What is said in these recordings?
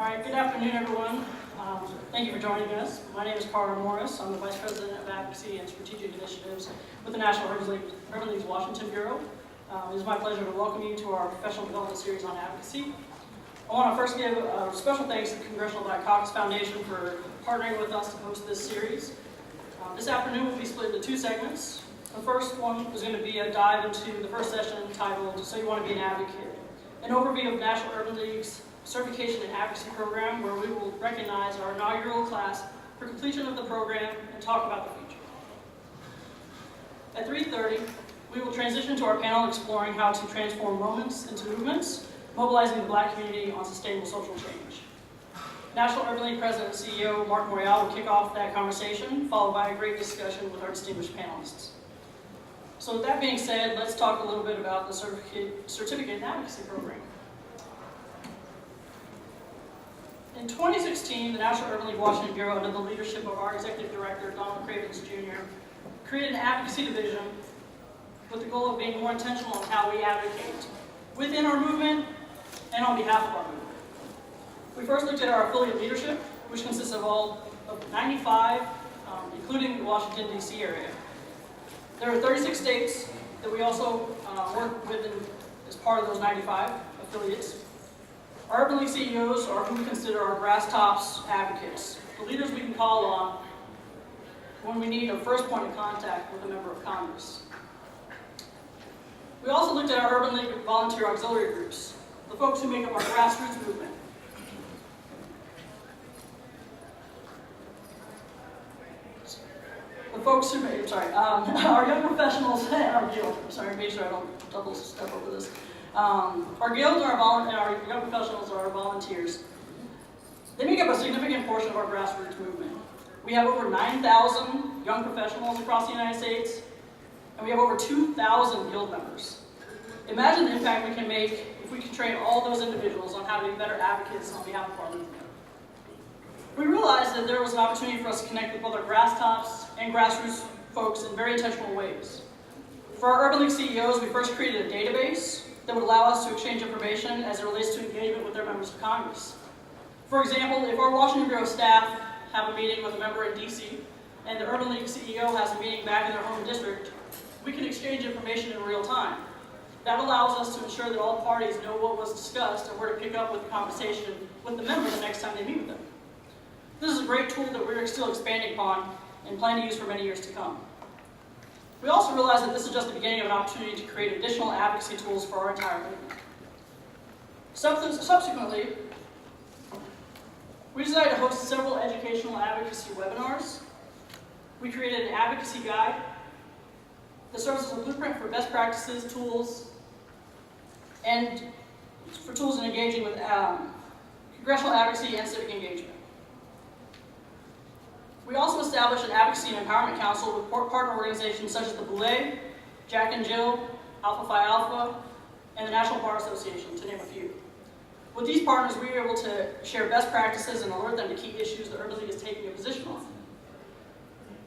All right, good afternoon, everyone. Thank you for joining us. My name is Carter Morris. I'm the Vice President of Advocacy and Strategic Initiatives with the National Urban League's Washington Bureau. It is my pleasure to welcome you to our professional development series on advocacy. I want to first give a special thanks to the Congressional Black Caucus Foundation for partnering with us to host this series. This afternoon will be split into two segments. The first one is going to be a dive into the first session titled, So You Want to Be an Advocate? An overview of National Urban League's Certification and Advocacy Program, where we will recognize our inaugural class for completion of the program and talk about the future. At 3:30, we will transition to our panel exploring how to transform moments into movements, mobilizing the Black community on sustainable social change. National Urban League President and CEO Mark Morial will kick off that conversation, followed by a great discussion with our distinguished panelists. So with that being said, let's talk a little bit about the Certificate and Advocacy Program. In 2016, the National Urban League Washington Bureau, under the leadership of our Executive Director, Donald Cravens Jr., created an advocacy division with the goal of being more intentional on how we advocate within our movement and on behalf of our movement. We first looked at our affiliate leadership, which consists of all of 95, including the Washington, D.C. area. There are 36 states that we also work with as part of those 95 affiliates. Our Urban League CEOs are who we consider our grass tops advocates, the leaders we can call on when we need a first point of contact with a member of Congress. We also looked at our Urban League volunteer auxiliary groups, the folks who make up our grassroots movement. The folks who make, our young professionals and our guild. Make sure I don't double step over this. Our guilds and our young professionals are our volunteers. They make up a significant portion of our grassroots movement. We have over 9,000 young professionals across the United States, and we have over 2,000 guild members. Imagine the impact we can make if we can train all those individuals on how to be better advocates on behalf of our movement. We realized that there was an opportunity for us to connect with both our grass tops and grassroots folks in very intentional ways. For our Urban League CEOs, we first created a database that would allow us to exchange information as it relates to engagement with their members of Congress. For example, if our Washington Bureau staff have a meeting with a member in D.C., and the Urban League CEO has a meeting back in their home district, we can exchange information in real time. That allows us to ensure that all parties know what was discussed and where to pick up with the conversation with the member the next time they meet with them. This is a great tool that we're still expanding upon and plan to use for many years to come. We also realize that this is just the beginning of an opportunity to create additional advocacy tools for our entire movement. Subsequently, we decided to host several educational advocacy webinars. We created an advocacy guide that serves as a blueprint for best practices, tools, and for tools in engaging with congressional advocacy and civic engagement. We also established an Advocacy and Empowerment Council with partner organizations such as the Boulay, Jack and Jill, Alpha Phi Alpha, and the National Bar Association, to name a few. With these partners, we were able to share best practices and alert them to key issues the Urban League is taking a position on.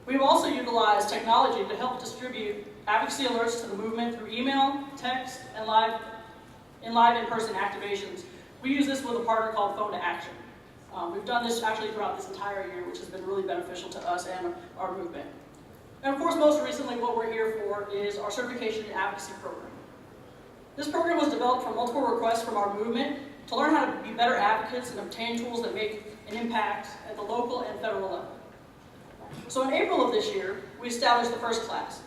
We've also utilized technology to help distribute advocacy alerts to the movement through email, text, and live in-person activations. We use this with a partner called Phone to Action. We've done this actually throughout this entire year, which has been really beneficial to us and our movement. And of course, most recently, what we're here for is our Certification and Advocacy Program. This program was developed from multiple requests from our movement to learn how to be better advocates and obtain tools that make an impact at the local and federal level. So in April of this year, we established the first class.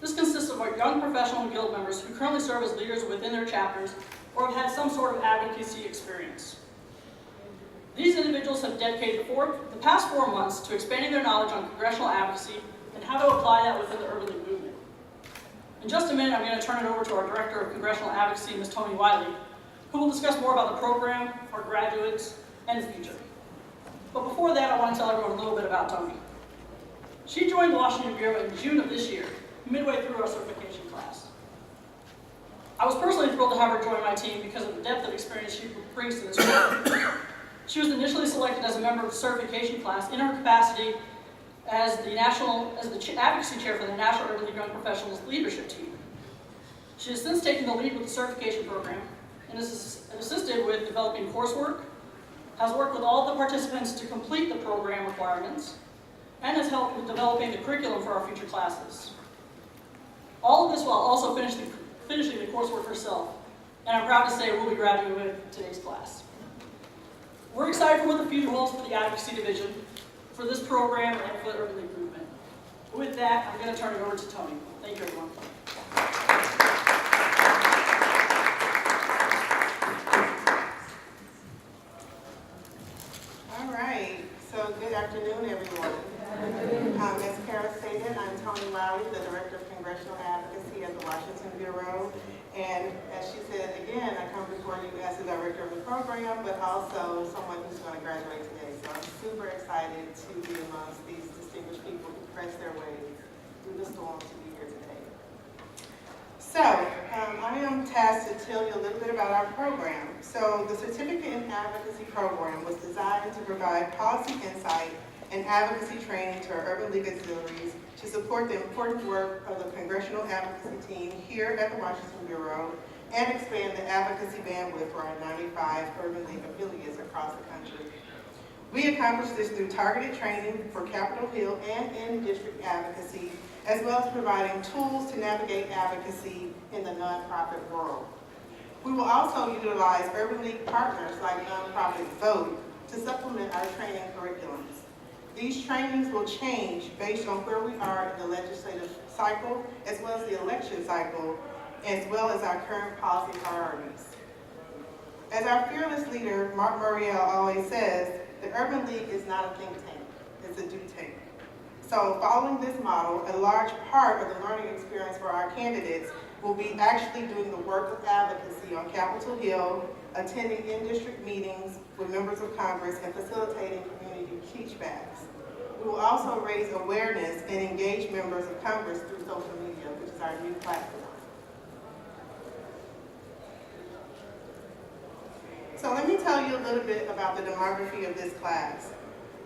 This consists of our young professional and guild members who currently serve as leaders within their chapters or have had some sort of advocacy experience. These individuals have dedicated the past 4 months to expanding their knowledge on congressional advocacy and how to apply that within the Urban League movement. In just a minute, I'm going to turn it over to our Director of Congressional Advocacy, Ms. Toni Wiley, who will discuss more about the program, our graduates, and the future. But before that, I want to tell everyone a little bit about Toni. She joined the Washington Bureau in June of this year, midway through our certification class. I was personally thrilled to have her join my team because of the depth of experience she brings to this work. She was initially selected as a member of the certification class in her capacity as the advocacy chair for the National Urban League Young Professionals Leadership Team. She has since taken the lead with the certification program and has assisted with developing coursework, has worked with all the participants to complete the program requirements, and has helped with developing the curriculum for our future classes. All of this while also finishing the coursework herself, and I'm proud to say we'll be graduating with today's class. We're excited for what the future holds for the Advocacy Division, for this program, and for the Urban League movement. With that, I'm going to turn it over to Tony. Thank you, everyone. All right, so good afternoon, everyone. As Kara stated, I'm Tony Lowry, the Director of Congressional Advocacy at the Washington Bureau. And as she said, again, I come before you as the Director of the program, but also someone who's going to graduate today. So I'm super excited to be amongst these distinguished people who press their way through the storm to be here today. So, I am tasked to tell you a little bit about our program. So, the Certificate in Advocacy program was designed to provide policy insight and advocacy training to our Urban League auxiliaries to support the important work of the Congressional Advocacy Team here at the Washington Bureau and expand the advocacy bandwidth for our 95 Urban League affiliates across the country. We accomplish this through targeted training for Capitol Hill and in-district advocacy, as well as providing tools to navigate advocacy in the nonprofit world. We will also utilize Urban League partners like Nonprofit Vote to supplement our training curriculums. These trainings will change based on where we are in the legislative cycle, as well as the election cycle, as well as our current policy priorities. As our fearless leader, Mark Muriel, always says, the Urban League is not a think tank, it's a do tank. So following this model, a large part of the learning experience for our candidates will be actually doing the work of advocacy on Capitol Hill, attending in-district meetings with members of Congress, and facilitating community teach-backs. We will also raise awareness and engage members of Congress through social media, which is our new platform. So let me tell you a little bit about the demography of this class.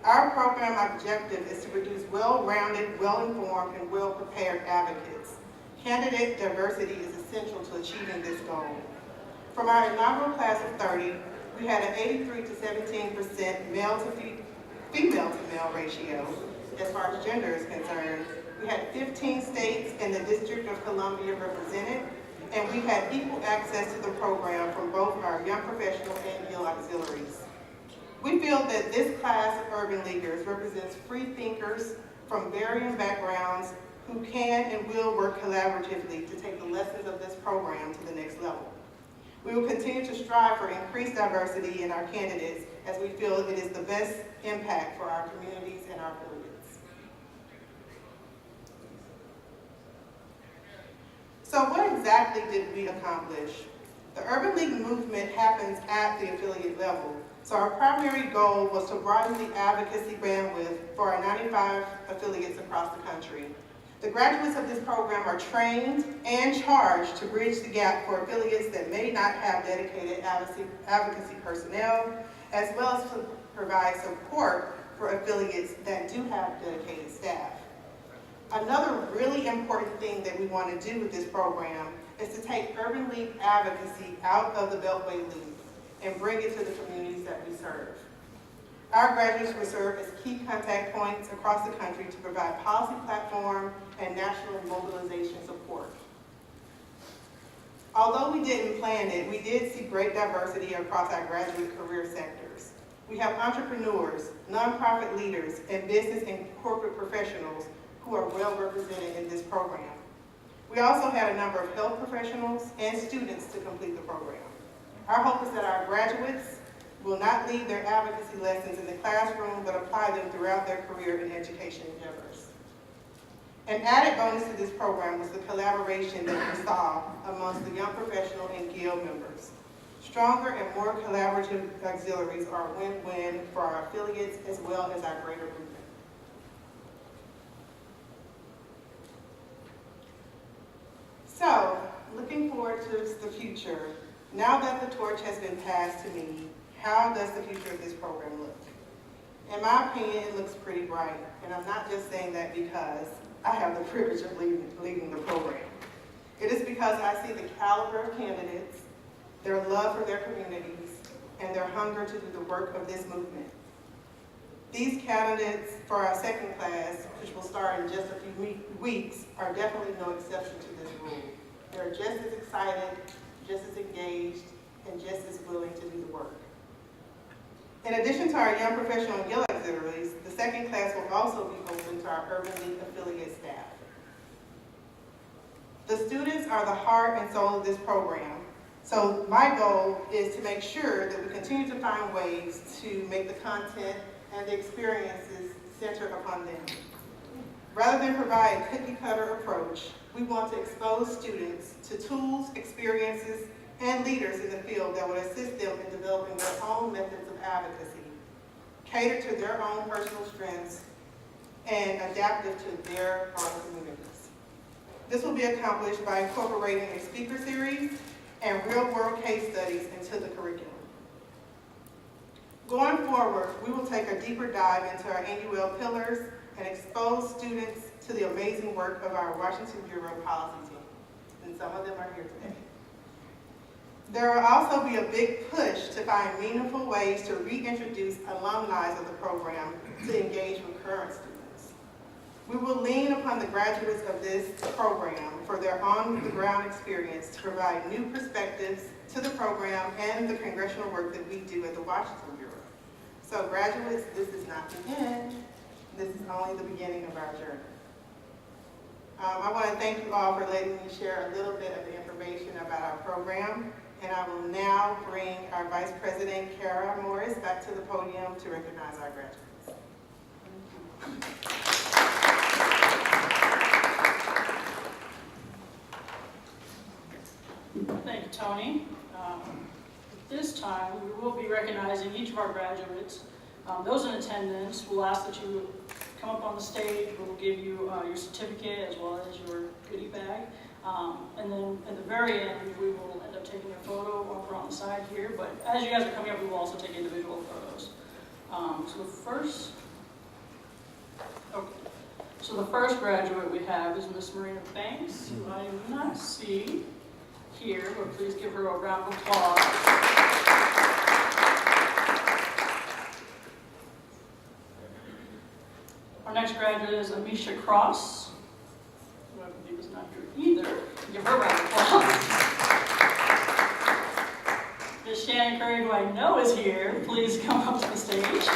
Our program objective is to produce well-rounded, well-informed, and well-prepared advocates. Candidate diversity is essential to achieving this goal. From our inaugural class of 30, we had an 83 to 17% male to female to male ratio. As far as gender is concerned, we had 15 states and the District of Columbia represented, and we had equal access to the program from both our young professional and Guild auxiliaries. We feel that this class of Urban Leaguers represents free thinkers from varying backgrounds who can and will work collaboratively to take the lessons of this program to the next level. We will continue to strive for increased diversity in our candidates as we feel it is the best impact for our communities and our affiliates. So what exactly did we accomplish? The Urban League movement happens at the affiliate level. So our primary goal was to broaden the advocacy bandwidth for our 95 affiliates across the country. The graduates of this program are trained and charged to bridge the gap for affiliates that may not have dedicated advocacy personnel, as well as to provide support for affiliates that do have dedicated staff. Another really important thing that we want to do with this program is to take Urban League advocacy out of the Beltway League and bring it to the communities that we serve. Our graduates will serve as key contact points across the country to provide policy platform and national mobilization support. Although we didn't plan it, we did see great diversity across our graduate career sectors. We have entrepreneurs, nonprofit leaders, and business and corporate professionals who are well represented in this program. We also had a number of health professionals and students to complete the program. Our hope is that our graduates will not leave their advocacy lessons in the classroom, but apply them throughout their career in education endeavors. An added bonus to this program was the collaboration that we saw amongst the young professional and Guild members. Stronger and more collaborative auxiliaries are a win-win for our affiliates as well as our greater movement. So, looking forward to the future, now that the torch has been passed to me, how does the future of this program look? In my opinion, it looks pretty bright, and I'm not just saying that because I have the privilege of leading the program. It is because I see the caliber of candidates, their love for their communities, and their hunger to do the work of this movement. These candidates for our second class, which will start in just a few weeks, are definitely no exception to this rule. They're just as excited, just as engaged, and just as willing to do the work. In addition to our young professional and guild auxiliaries, the second class will also be open to our Urban League affiliate staff. The students are the heart and soul of this program, so my goal is to make sure that we continue to find ways to make the content and the experiences center upon them. Rather than provide a cookie-cutter approach, we want to expose students to tools, experiences, and leaders in the field that would assist them in developing their own methods of advocacy, cater to their own personal strengths, and adaptive to their own communities. This will be accomplished by incorporating a speaker series and real-world case studies into the curriculum. Going forward, we will take a deeper dive into our NUL pillars and expose students to the amazing work of our Washington Bureau policy team, and some of them are here today. There will also be a big push to find meaningful ways to reintroduce alumni of the program to engage with current students. We will lean upon the graduates of this program for their on-the-ground experience to provide new perspectives to the program and the congressional work that we do at the Washington Bureau. So graduates, this is not the end. This is only the beginning of our journey. I want to thank you all for letting me share a little bit of the information about our program. And I will now bring our Vice President, Kara Morris, back to the podium to recognize our graduates. Thank you, Tony. At this time, we will be recognizing each of our graduates. Those in attendance, we'll ask that you come up on the stage. We'll give you your certificate as well as your goodie bag. And then at the very end, we will end up taking a photo over on the side here. But as you guys are coming up, we will also take individual photos. So the first graduate we have is Miss Marina Banks, who I do not see here, but please give her a round of applause. Our next graduate is Amisha Cross, who I believe is not here either. Give her a round of applause. Ms. Shannon Curry, who I know is here, please come up to the stage.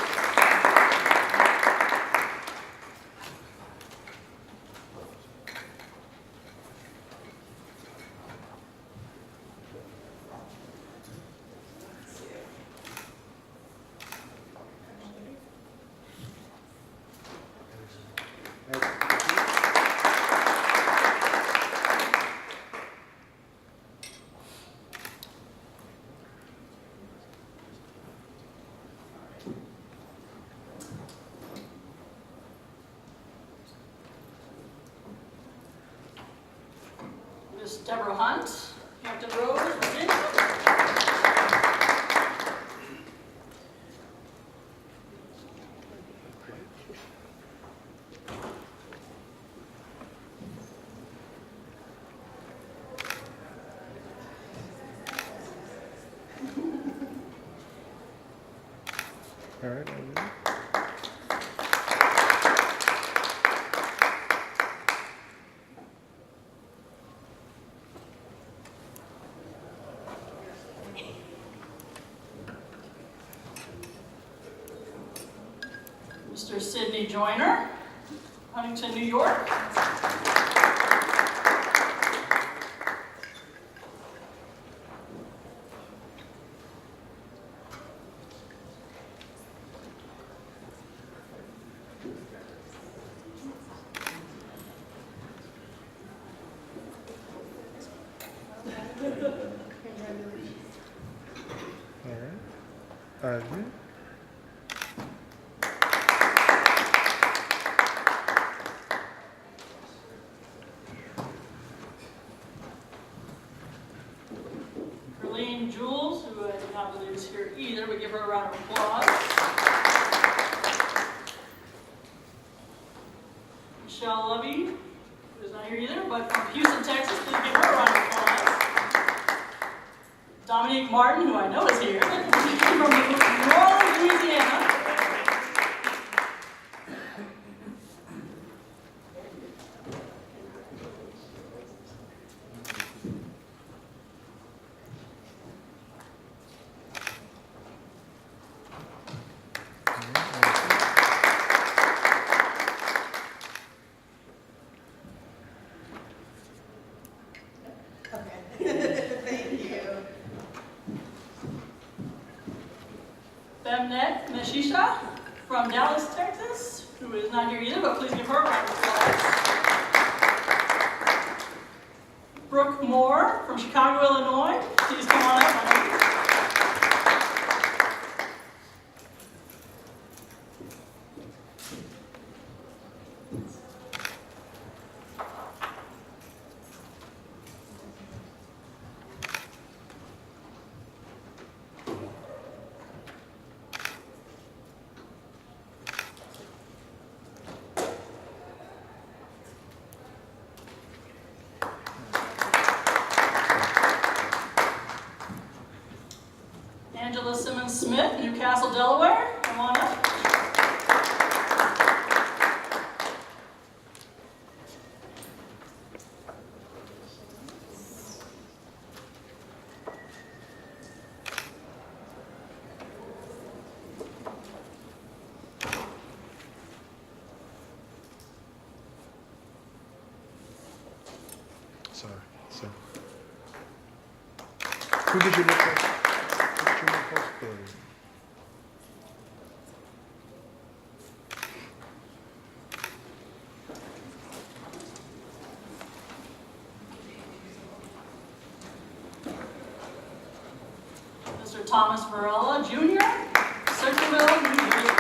Miss Deborah Hunt, Hampton Roads, Virginia. All right. Mr. Sidney Joyner, Huntington, New York. All right. Verlene Jules, who I do not believe is here either, we give her a round of applause. Michelle Lovey, who is not here either, but from Houston, Texas, please give her a round of applause. Dominique Martin, who I know is here, from New Orleans, Louisiana. Meshisha from Dallas, Texas, who is not here either, but please give her a round of applause. Brooke Moore from Chicago, Illinois. Please come on up. Angela Simmons-Smith, Newcastle, Delaware. Come on up. Sorry. Who did you look at? Mr. Thomas Varela, Jr., Centerville, New Jersey.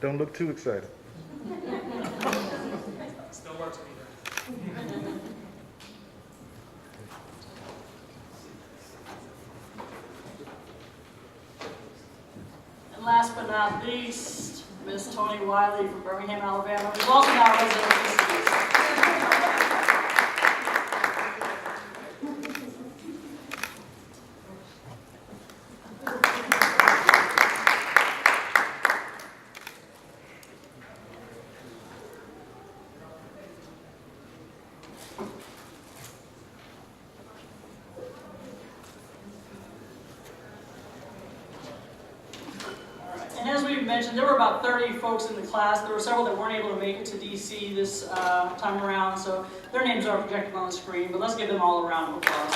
Don't look too excited. Still works for me. And last but not least, Ms. Tony Wiley from Birmingham, Alabama, who's also now a resident of the city. And as we mentioned, there were about 30 folks in the class. There were several that weren't able to make it to DC this time around, so their names are projected on the screen, but let's give them all a round of applause.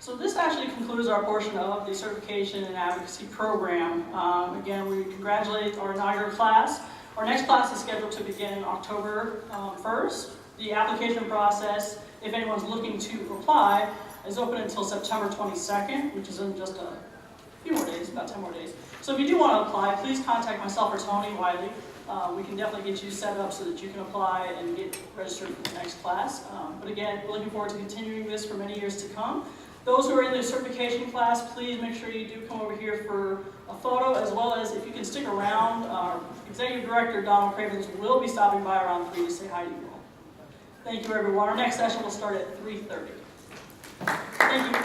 So this actually concludes our portion of the Certification and Advocacy Program. Again, we congratulate our inaugural class. Our next class is scheduled to begin October 1st. The application process, if anyone's looking to apply, is open until September 22nd, which is in just a few more days, about 10 more days. So if you do want to apply, please contact myself or Tony Wiley. We can definitely get you set up so that you can apply and get registered for the next class. But again, we're looking forward to continuing this for many years to come. Those who are in the certification class, please make sure you do come over here for a photo, as well as if you can stick around, our Executive Director, Donald Cravens, will be stopping by around 3 to say hi to you all. Thank you, everyone. Our next session will start at 3:30. Thank you.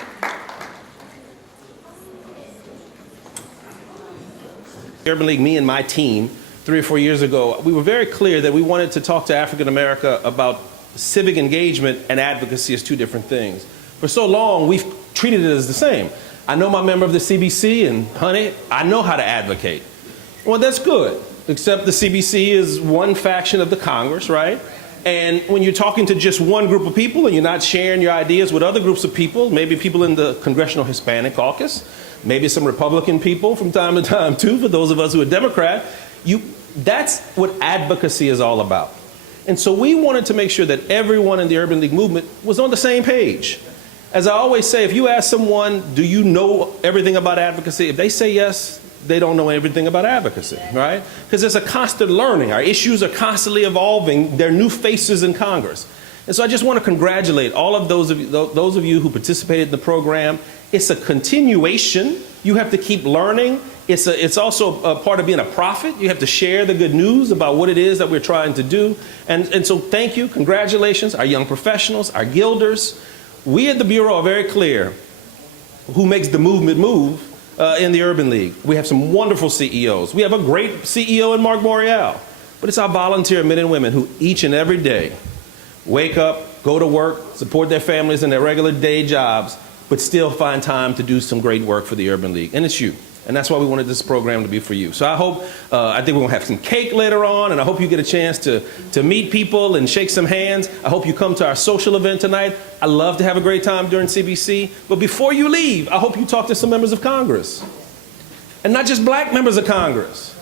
Urban League, me and my team, 3 or 4 years ago, we were very clear that we wanted to talk to African America about civic engagement and advocacy as two different things. For so long, we've treated it as the same. I know my member of the CBC, and honey, I know how to advocate. Well, that's good, except the CBC is one faction of the Congress, right? And when you're talking to just one group of people and you're not sharing your ideas with other groups of people, maybe people in the Congressional Hispanic Caucus, maybe some Republican people from time to time too, for those of us who are Democrat, that's what advocacy is all about. And so we wanted to make sure that everyone in the Urban League movement was on the same page. As I always say, if you ask someone, do you know everything about advocacy? If they say yes, they don't know everything about advocacy, right? Because it's a constant learning. Our issues are constantly evolving. There are new faces in Congress. And so I just want to congratulate all of those of you who participated in the program. It's a continuation. You have to keep learning. It's also a part of being a prophet. You have to share the good news about what it is that we're trying to do. And so thank you, congratulations, our young professionals, our guilders. We at the Bureau are very clear who makes the movement move in the Urban League. We have some wonderful CEOs. We have a great CEO in Mark Morial. But it's our volunteer men and women who each and every day wake up, go to work, support their families in their regular day jobs, but still find time to do some great work for the Urban League. And it's you. And that's why we wanted this program to be for you. So I hope, I think we're going to have some cake later on, and I hope you get a chance to meet people and shake some hands. I hope you come to our social event tonight. I love to have a great time during CBC. But before you leave, I hope you talk to some members of Congress. And not just black members of Congress.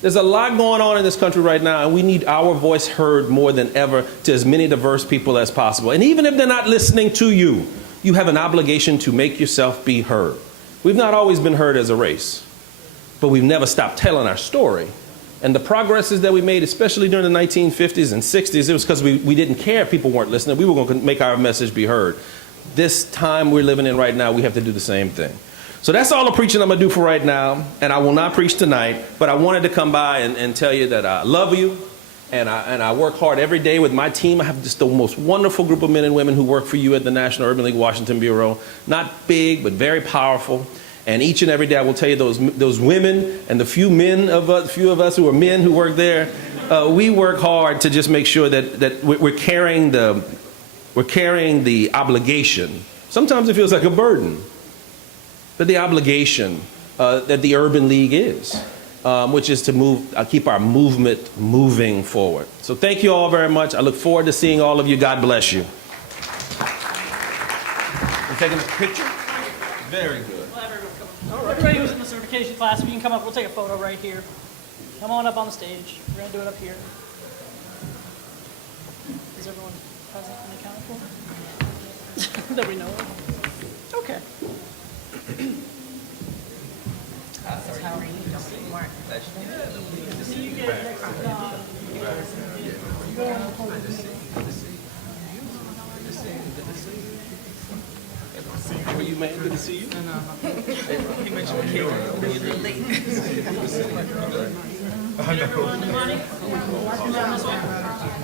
There's a lot going on in this country right now, and we need our voice heard more than ever to as many diverse people as possible. And even if they're not listening to you, you have an obligation to make yourself be heard. We've not always been heard as a race, but we've never stopped telling our story. And the progresses that we made, especially during the 1950s and 60s, it was because we didn't care if people weren't listening. We were going to make our message be heard. This time we're living in right now, we have to do the same thing. So that's all the preaching I'm going to do for right now, and I will not preach tonight, but I wanted to come by and tell you that I love you, and I work hard every day with my team. I have just the most wonderful group of men and women who work for you at the National Urban League Washington Bureau. Not big, but very powerful. And each and every day I will tell you those women and the few of us who are men who work there, we work hard to just make sure that we're carrying the obligation. Sometimes it feels like a burden, but the obligation that the Urban League is. Which is to keep our movement moving forward. So thank you all very much. I look forward to seeing all of you. God bless you. You taking a picture? Very good. We'll have everyone come up. All right. Everybody who's in the certification class, if you can come up, we'll take a photo right here. Come on up on the stage. We're going to do it up here. Is everyone present and accounted for? That we know of? Okay. How are you? Mark. See you again next time. Were you man? Good to see you. He mentioned the cake.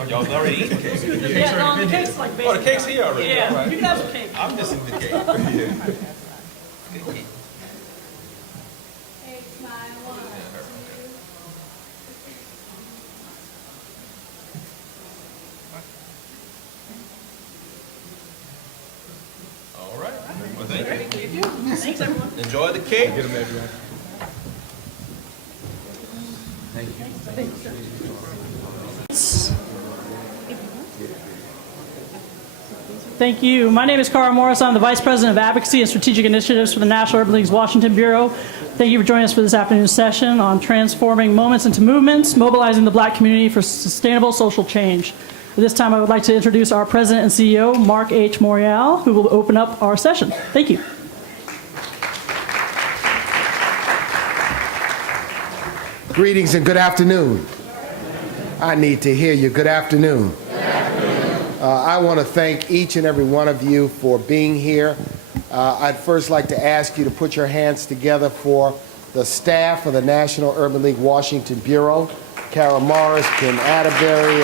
Y'all already eating? Yeah, no, the cake's like Oh, the cake's here already. Yeah, All right. you can have some cake. I'm missing the cake. All right. Well, thank you. Thanks, everyone. Enjoy the cake. Thank you. My name is Carl Morris. I'm the Vice President of Advocacy and Strategic Initiatives for the National Urban League's Washington Bureau. Thank you for joining us for this afternoon's session on transforming moments into movements, mobilizing the Black community for sustainable social change. At this time, I would like to introduce our President and CEO, Mark H. Morial, who will open up our session. Thank you. Greetings and good afternoon. I need to hear you. Good afternoon. I want to thank each and every one of you for being here. I'd first like to ask you to put your hands together for the staff of the National Urban League Washington Bureau. Kara Morris, Kim Atterbury,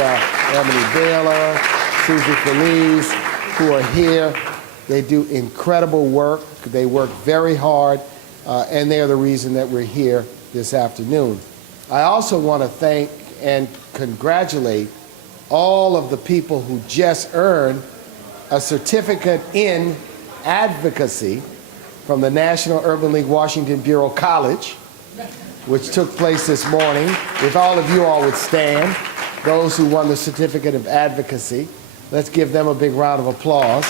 Emily Baylor, Susie Feliz, who are here. They do incredible work. They work very hard, and they're the reason that we're here this afternoon. I also want to thank and congratulate all of the people who just earned a certificate in advocacy from the National Urban League Washington Bureau College, which took place this morning. If all of you all would stand, those who won the certificate of advocacy, let's give them a big round of applause.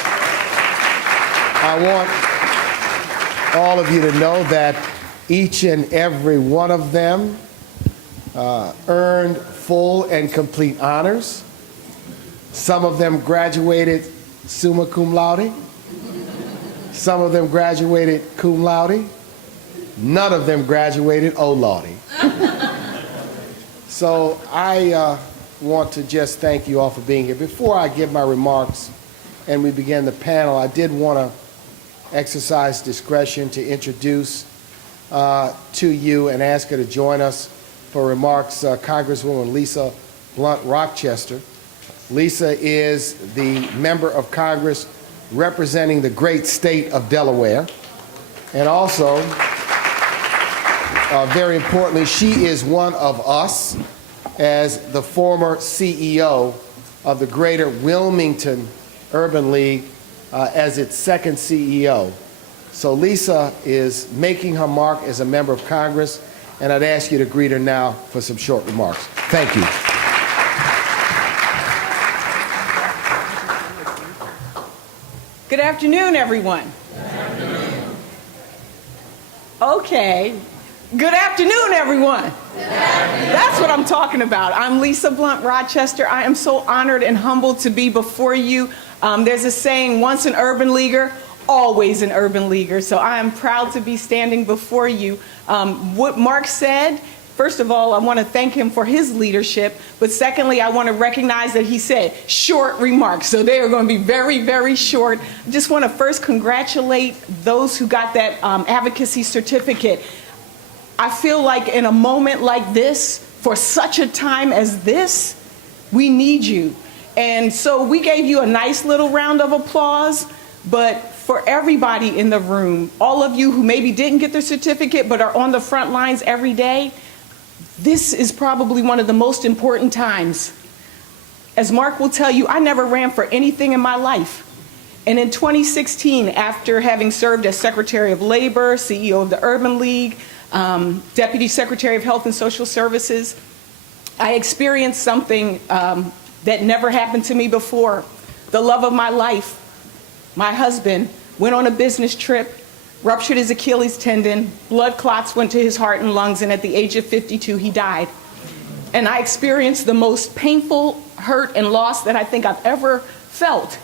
I want all of you to know that each and every one of them earned full and complete honors. Some of them graduated summa cum laude. Some of them graduated cum laude. None of them graduated o laude. So I want to just thank you all for being here. Before I give my remarks and we begin the panel, I did want to exercise discretion to introduce to you and ask her to join us for remarks Congresswoman Lisa Blunt Rochester. Lisa is the member of Congress representing the great state of Delaware, and also, very importantly, she is one of us as the former CEO of the Greater Wilmington Urban League as its second CEO. So Lisa is making her mark as a member of Congress, and I'd ask you to greet her now for some short remarks. Thank you. Good afternoon, everyone. Good afternoon. Okay. Good afternoon, everyone. Good afternoon. That's what I'm talking about. I'm Lisa Blunt Rochester. I am so honored and humbled to be before you. There's a saying, once an urban leaguer, always an urban leaguer. So I am proud to be standing before you. What Mark said, first of all, I want to thank him for his leadership. But secondly, I want to recognize that he said short remarks. So they are going to be very, very short. I just want to first congratulate those who got that advocacy certificate. I feel like in a moment like this, for such a time as this, we need you. And so we gave you a nice little round of applause, but for everybody in the room, all of you who maybe didn't get their certificate but are on the front lines every day, this is probably one of the most important times. As Mark will tell you, I never ran for anything in my life. And in 2016, after having served as Secretary of Labor, CEO of the Urban League, Deputy Secretary of Health and Social Services, I experienced something that never happened to me before. The love of my life, my husband, went on a business trip, ruptured his Achilles tendon, blood clots went to his heart and lungs, and at the age of 52, he died. And I experienced the most painful hurt and loss that I think I've ever felt.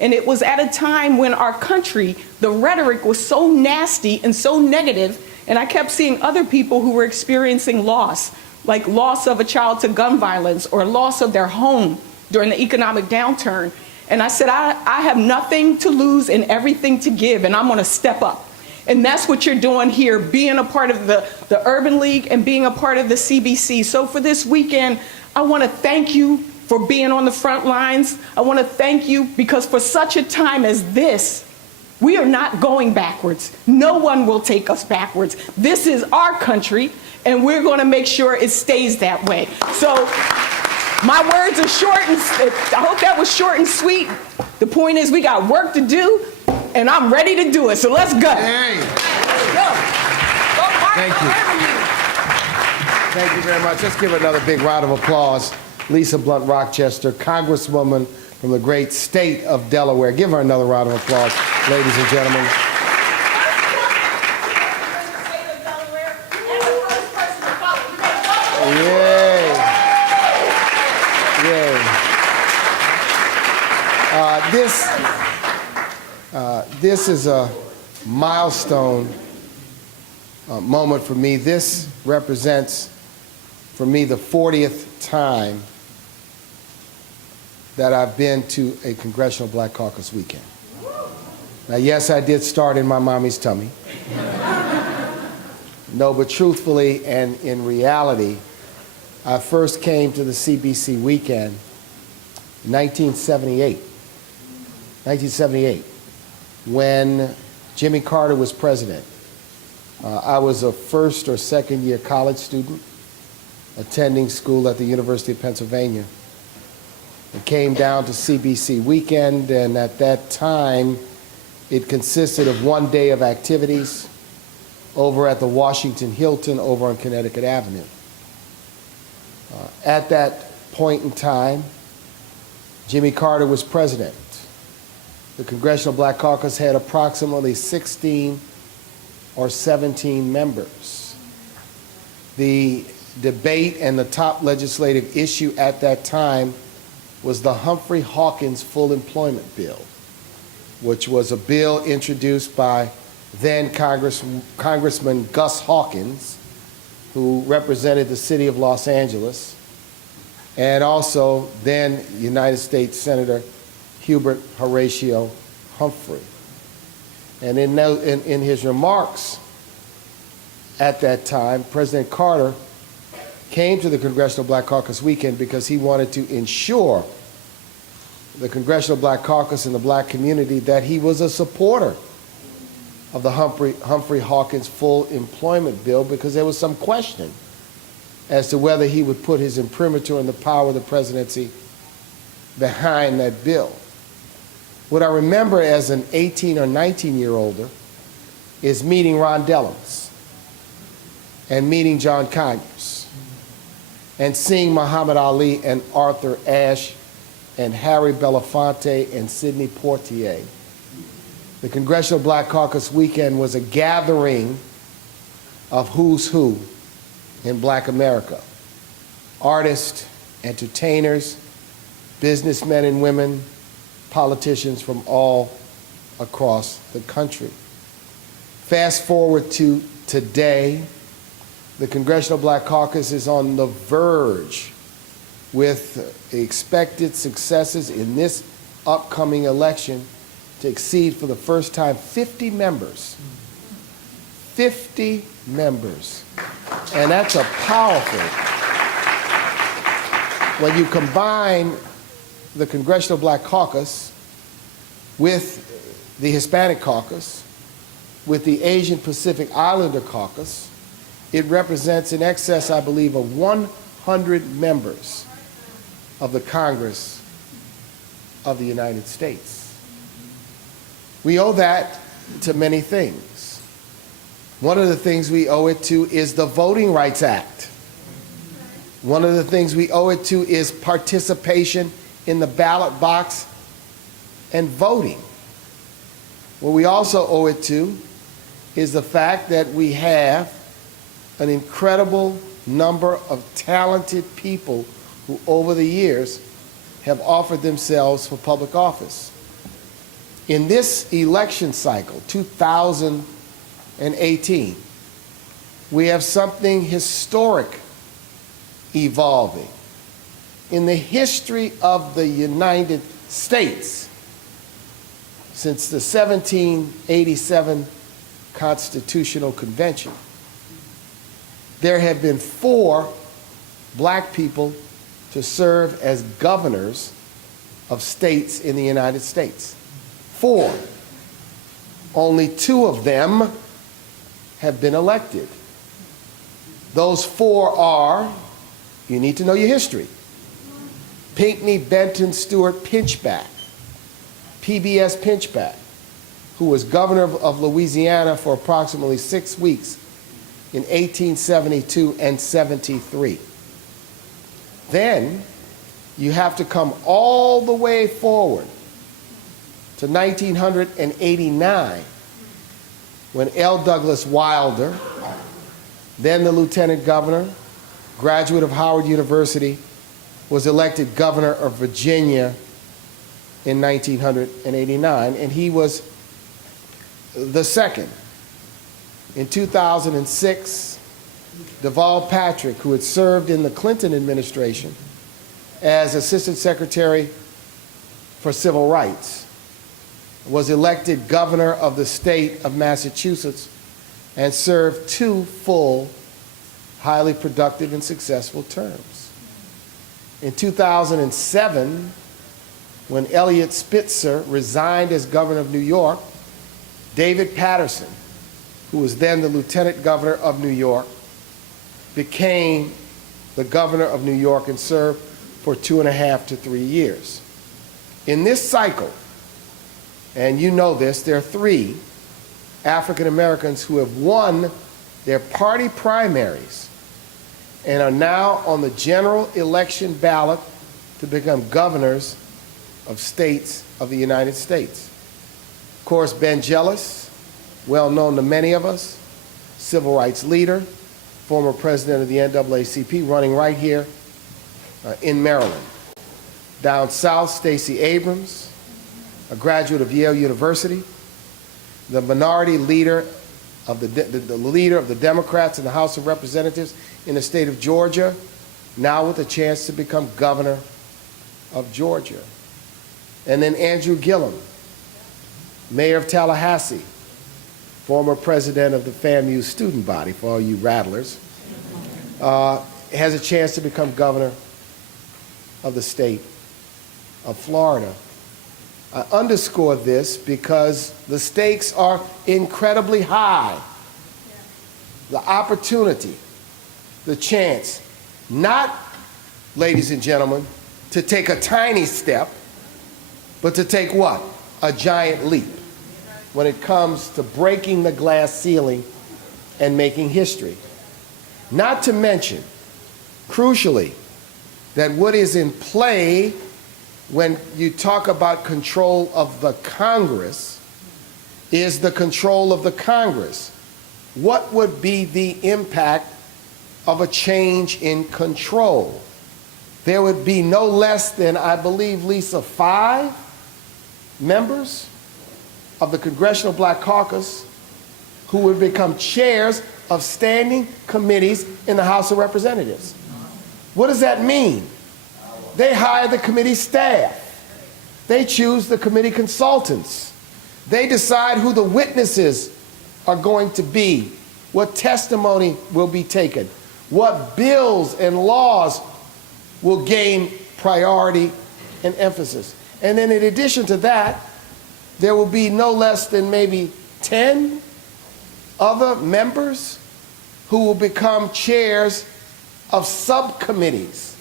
And it was at a time when our country, the rhetoric was so nasty and so negative, and I kept seeing other people who were experiencing loss, like loss of a child to gun violence or loss of their home during the economic downturn. And I said, I have nothing to lose and everything to give, and I'm going to step up. And that's what you're doing here, being a part of the Urban League and being a part of the CBC. So for this weekend, I want to thank you for being on the front lines. I want to thank you because for such a time as this, we are not going backwards. No one will take us backwards. This is our country, and we're going to make sure it stays that way. So my words are short, and I hope that was short and sweet. The point is we got work to do, and I'm ready to do it. So let's go. Hey. Let's go. Go, Mark. Thank you. Thank you very much. Let's give another big round of applause. Lisa Blunt Rochester, Congresswoman from the great state of Delaware. Give her another round of applause, ladies and gentlemen. Yay. Yay. This is a milestone moment for me. This represents, for me, the 40th time that I've been to a Congressional Black Caucus weekend. Now, yes, I did start in my mommy's tummy. No, but truthfully and in reality, I first came to the CBC weekend in 1978, when Jimmy Carter was president. I was a first or second year college student attending school at the University of Pennsylvania. I came down to CBC weekend, and at that time, it consisted of one day of activities over at the Washington Hilton over on Connecticut Avenue. At that point in time, Jimmy Carter was president. The Congressional Black Caucus had approximately 16 or 17 members. The debate and the top legislative issue at that time was the Humphrey Hawkins full employment bill. which was a bill introduced by then Congressman Gus Hawkins, who represented the city of Los Angeles, and also then United States Senator Hubert Horatio Humphrey. And in his remarks at that time, President Carter came to the Congressional Black Caucus weekend because he wanted to ensure the Congressional Black Caucus and the black community that he was a supporter of the Humphrey Hawkins full employment bill, because there was some question as to whether he would put his imprimatur and the power of the presidency behind that bill. What I remember as an 18 or 19-year-older is meeting Ron Dellums and meeting John Conyers and seeing Muhammad Ali and Arthur Ashe and Harry Belafonte and Sidney Poitier. The Congressional Black Caucus weekend was a gathering of who's who in Black America. Artists, entertainers, businessmen and women, politicians from all across the country. Fast forward to today, the Congressional Black Caucus is on the verge with expected successes in this upcoming election to exceed for the first time 50 members. 50 members. And that's a powerful. When you combine the Congressional Black Caucus with the Hispanic Caucus, with the Asian Pacific Islander Caucus, it represents in excess, I believe, of 100 members of the Congress of the United States. We owe that to many things. One of the things we owe it to is the Voting Rights Act. One of the things we owe it to is participation in the ballot box and voting. What we also owe it to is the fact that we have an incredible number of talented people who over the years have offered themselves for public office. In this election cycle, 2018, we have something historic evolving. In the history of the United States, since the 1787 Constitutional Convention, there have been 4 black people to serve as governors of states in the United States. 4. Only 2 of them have been elected. Those 4 are, you need to know your history, Pinckney Benton Stewart Pinchback, PBS Pinchback, who was governor of Louisiana for approximately 6 weeks in 1872 and 73. Then you have to come all the way forward to 1989, when L. Douglas Wilder, then the lieutenant governor, graduate of Howard University, was elected governor of Virginia in 1989, and he was the second. In 2006, Deval Patrick, who had served in the Clinton administration as Assistant Secretary for Civil Rights, was elected governor of the state of Massachusetts and served 2 full, highly productive and successful terms. In 2007, when Eliot Spitzer resigned as governor of New York, David Paterson, who was then the lieutenant governor of New York, became the governor of New York and served for 2.5 to 3 years. In this cycle, and you know this, there are 3 African Americans who have won their party primaries and are now on the general election ballot to become governors of states of the United States. Of course, Ben Jealous, well known to many of us, civil rights leader, former president of the NAACP, running right here in Maryland. Down south, Stacey Abrams, a graduate of Yale University, the minority leader of the leader of the Democrats in the House of Representatives in the state of Georgia, now with a chance to become governor of Georgia. And then Andrew Gillum, mayor of Tallahassee, former president of the FAMU student body, for all you rattlers, has a chance to become governor of the state of Florida. I underscore this because the stakes are incredibly high. The opportunity, the chance, not, ladies and gentlemen, to take a tiny step, but to take what? A giant leap when it comes to breaking the glass ceiling and making history. Not to mention, crucially, that what is in play when you talk about control of the Congress is the control of the Congress. What would be the impact of a change in control? There would be no less than, I believe, Lisa, 5 members of the Congressional Black Caucus who would become chairs of standing committees in the House of Representatives. What does that mean? They hire the committee staff. They choose the committee consultants. They decide who the witnesses are going to be, what testimony will be taken, what bills and laws will gain priority and emphasis. And then in addition to that, there will be no less than maybe 10 other members who will become chairs of subcommittees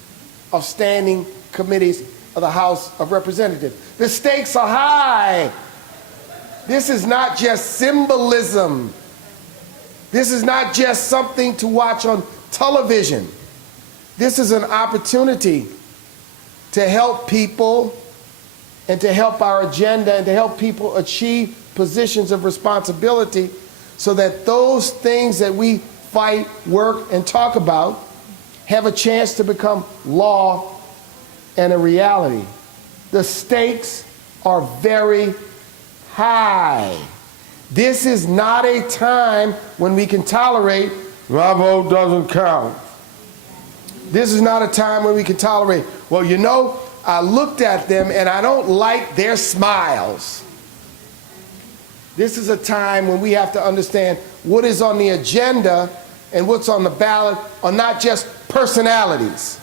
of standing committees of the House of Representatives. The stakes are high. This is not just symbolism. This is not just something to watch on television. This is an opportunity to help people and to help our agenda and to help people achieve positions of responsibility so that those things that we fight, work, and talk about have a chance to become law and a reality. The stakes are very high. This is not a time when we can tolerate, my vote doesn't count. This is not a time when we can tolerate, well, you know, I looked at them and I don't like their smiles. This is a time when we have to understand what is on the agenda and what's on the ballot are not just personalities.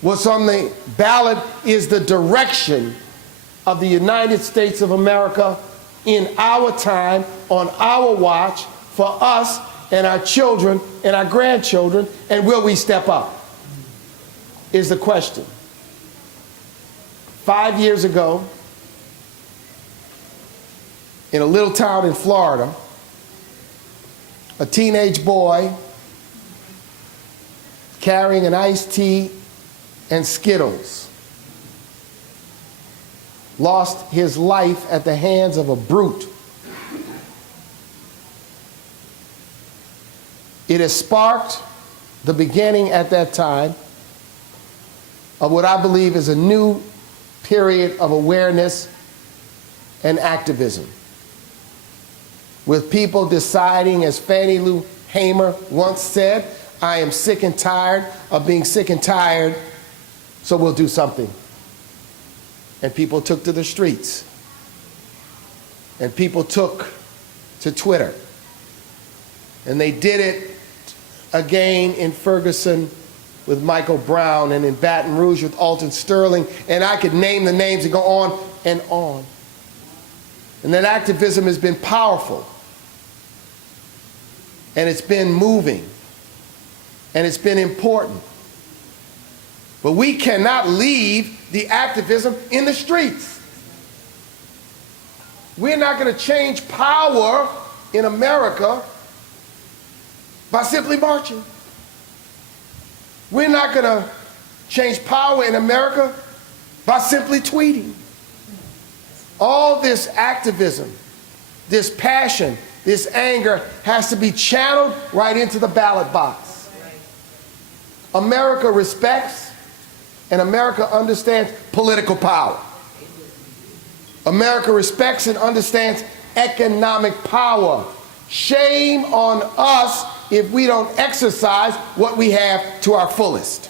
What's on the ballot is the direction of the United States of America in our time, on our watch, for us and our children and our grandchildren, and will we step up? Is the question. 5 years ago, in a little town in Florida, a teenage boy carrying an iced tea and Skittles lost his life at the hands of a brute. It has sparked the beginning at that time of what I believe is a new period of awareness and activism, with people deciding, as Fannie Lou Hamer once said, I am sick and tired of being sick and tired, so we'll do something. And people took to the streets. And people took to Twitter. And they did it again in Ferguson with Michael Brown, and in Baton Rouge with Alton Sterling, and I could name the names and go on and on. And that activism has been powerful. And it's been moving. And it's been important. But we cannot leave the activism in the streets. We're not going to change power in America by simply marching. We're not going to change power in America by simply tweeting. All this activism, this passion, this anger has to be channeled right into the ballot box. America respects and America understands political power. America respects and understands economic power. Shame on us if we don't exercise what we have to our fullest.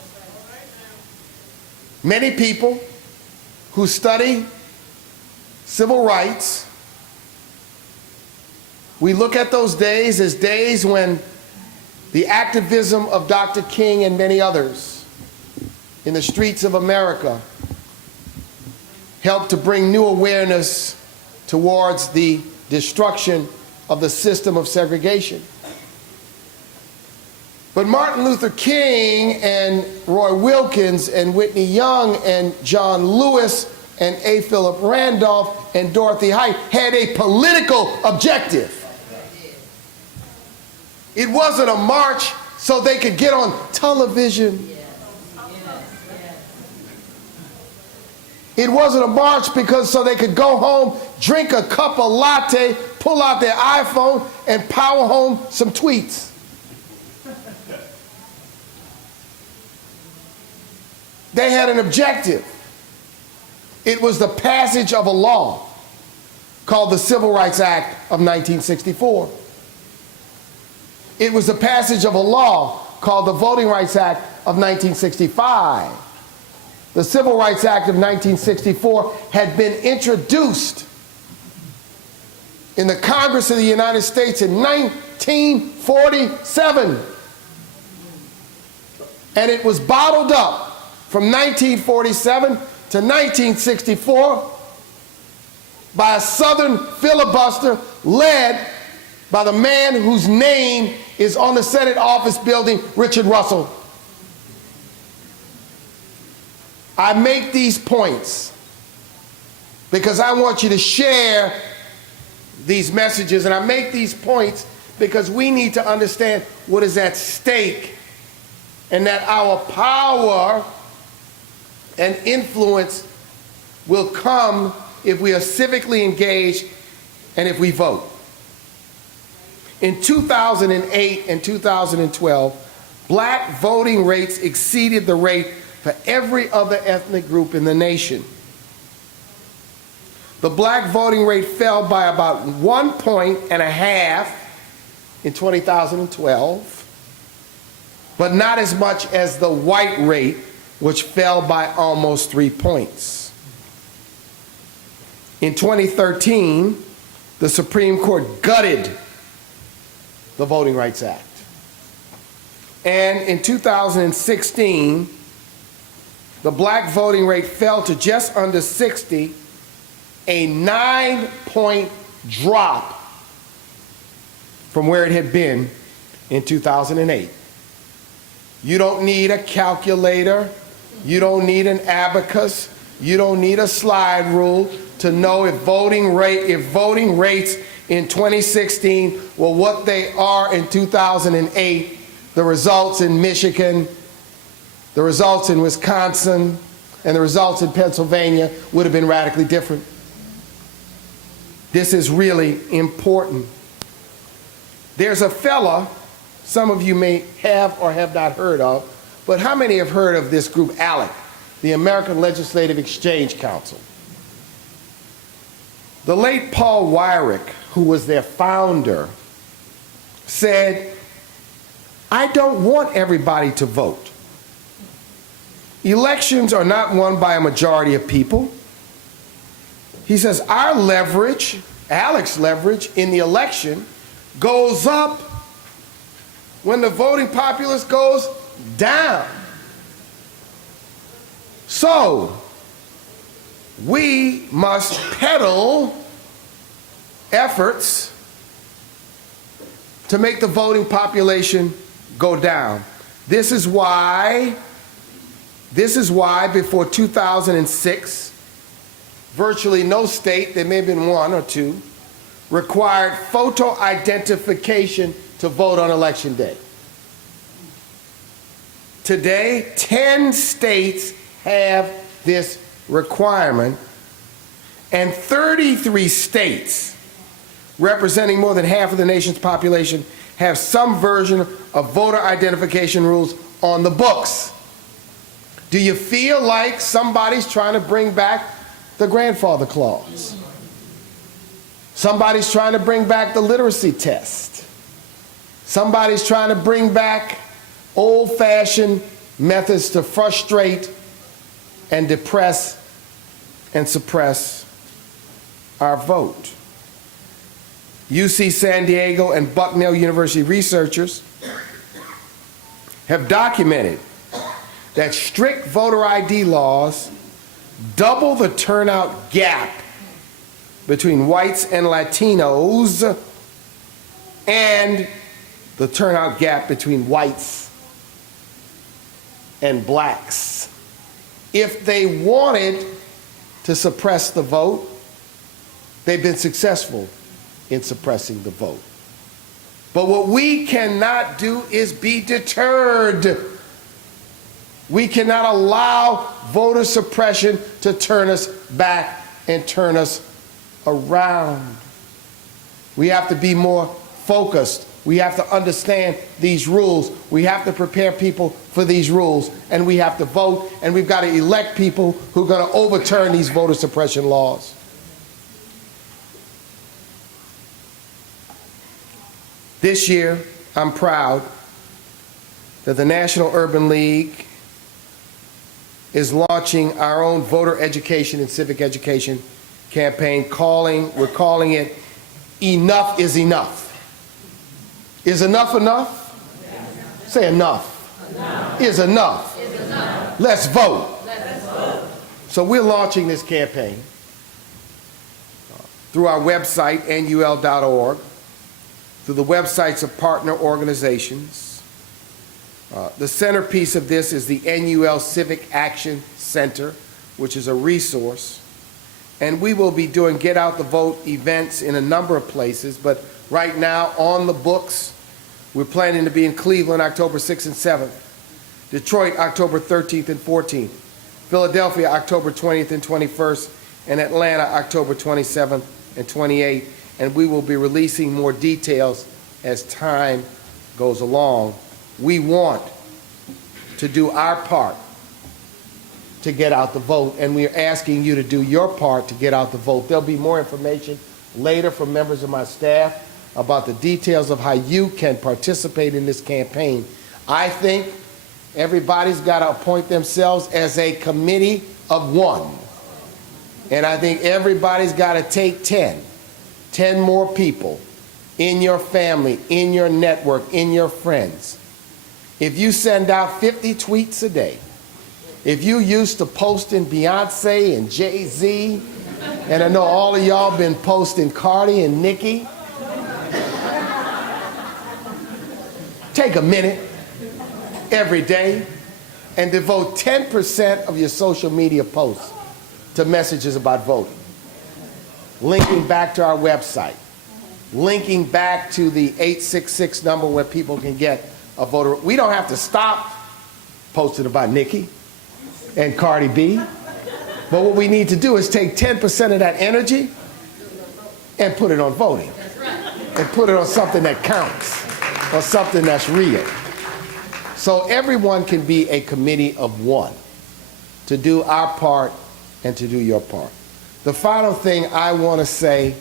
Many people who study civil rights, we look at those days as days when the activism of Dr. King and many others in the streets of America helped to bring new awareness towards the destruction of the system of segregation. But Martin Luther King and Roy Wilkins and Whitney Young and John Lewis and A. Philip Randolph and Dorothy Height had a political objective. It wasn't a march so they could get on television. It wasn't a march so they could go home, drink a cup of latte, pull out their iPhone, and power home some tweets. They had an objective. It was the passage of a law called the Civil Rights Act of 1964. It was the passage of a law called the Voting Rights Act of 1965. The Civil Rights Act of 1964 had been introduced in the Congress of the United States in 1947. And it was bottled up from 1947 to 1964 by a Southern filibuster led by the man whose name is on the Senate office building, Richard Russell. I make these points because I want you to share these messages, and I make these points because we need to understand what is at stake and that our power and influence will come if we are civically engaged and if we vote. In 2008 and 2012, black voting rates exceeded the rate for every other ethnic group in the nation. The black voting rate fell by about 1.5 points in 2012, but not as much as the white rate, which fell by almost 3 points. In 2013, the Supreme Court gutted the Voting Rights Act. And in 2016, the black voting rate fell to just under 60, a 9-point drop from where it had been in 2008. You don't need a calculator, you don't need an abacus, you don't need a slide rule to know if voting rates in 2016 were what they are in 2008, the results in Michigan, the results in Wisconsin, and the results in Pennsylvania would have been radically different. This is really important. There's a fella, some of you may have or have not heard of, but how many have heard of this group, ALC, the American Legislative Exchange Council? The late Paul Weyrich, who was their founder, said, "I don't want everybody to vote. Elections are not won by a majority of people." He says, our leverage, ALEC's leverage in the election, goes up when the voting populace goes down. So, we must pedal efforts to make the voting population go down. This is why before 2006, virtually no state, there may have been one or two, required photo identification to vote on election day. Today, 10 states have this requirement, and 33 states, representing more than half of the nation's population, have some version of voter identification rules on the books. Do you feel like somebody's trying to bring back the grandfather clause? Somebody's trying to bring back the literacy test. Somebody's trying to bring back old-fashioned methods to frustrate and depress and suppress our vote. UC San Diego and Bucknell University researchers have documented that strict voter ID laws double the turnout gap between whites and Latinos and the turnout gap between whites and blacks. If they wanted to suppress the vote, they've been successful in suppressing the vote. But what we cannot do is be deterred. We cannot allow voter suppression to turn us back and turn us around. We have to be more focused. We have to understand these rules. We have to prepare people for these rules. And we have to vote, and we've got to elect people who are going to overturn these voter suppression laws. This year, I'm proud that the National Urban League is launching our own voter education and civic education campaign. We're calling it Enough is Enough. Is enough enough? Yes. Say enough. Enough. Is enough. Is enough. Let's vote. Let's vote. So we're launching this campaign through our website, nul.org, through the websites of partner organizations. The centerpiece of this is the NUL Civic Action Center, which is a resource. And we will be doing Get Out the Vote events in a number of places, but right now on the books, we're planning to be in Cleveland October 6th and 7th, Detroit October 13th and 14th, Philadelphia October 20th and 21st, and Atlanta October 27th and 28th. And we will be releasing more details as time goes along. We want to do our part to get out the vote, and we're asking you to do your part to get out the vote. There'll be more information later from members of my staff about the details of how you can participate in this campaign. I think everybody's got to appoint themselves as a committee of one. And I think everybody's got to take 10 more people in your family, in your network, in your friends. If you send out 50 tweets a day, if you used to posting Beyonce and Jay-Z, and I know all of y'all been posting Cardi and Nicki, take a minute every day and devote 10% of your social media posts to messages about voting. Linking back to our website, linking back to the 866 number where people can get a voter. We don't have to stop posting about Nicki and Cardi B, but what we need to do is take 10% of that energy and put it on voting, and put it on something that counts, or something that's real. So everyone can be a committee of one to do our part and to do your part. The final thing I want to say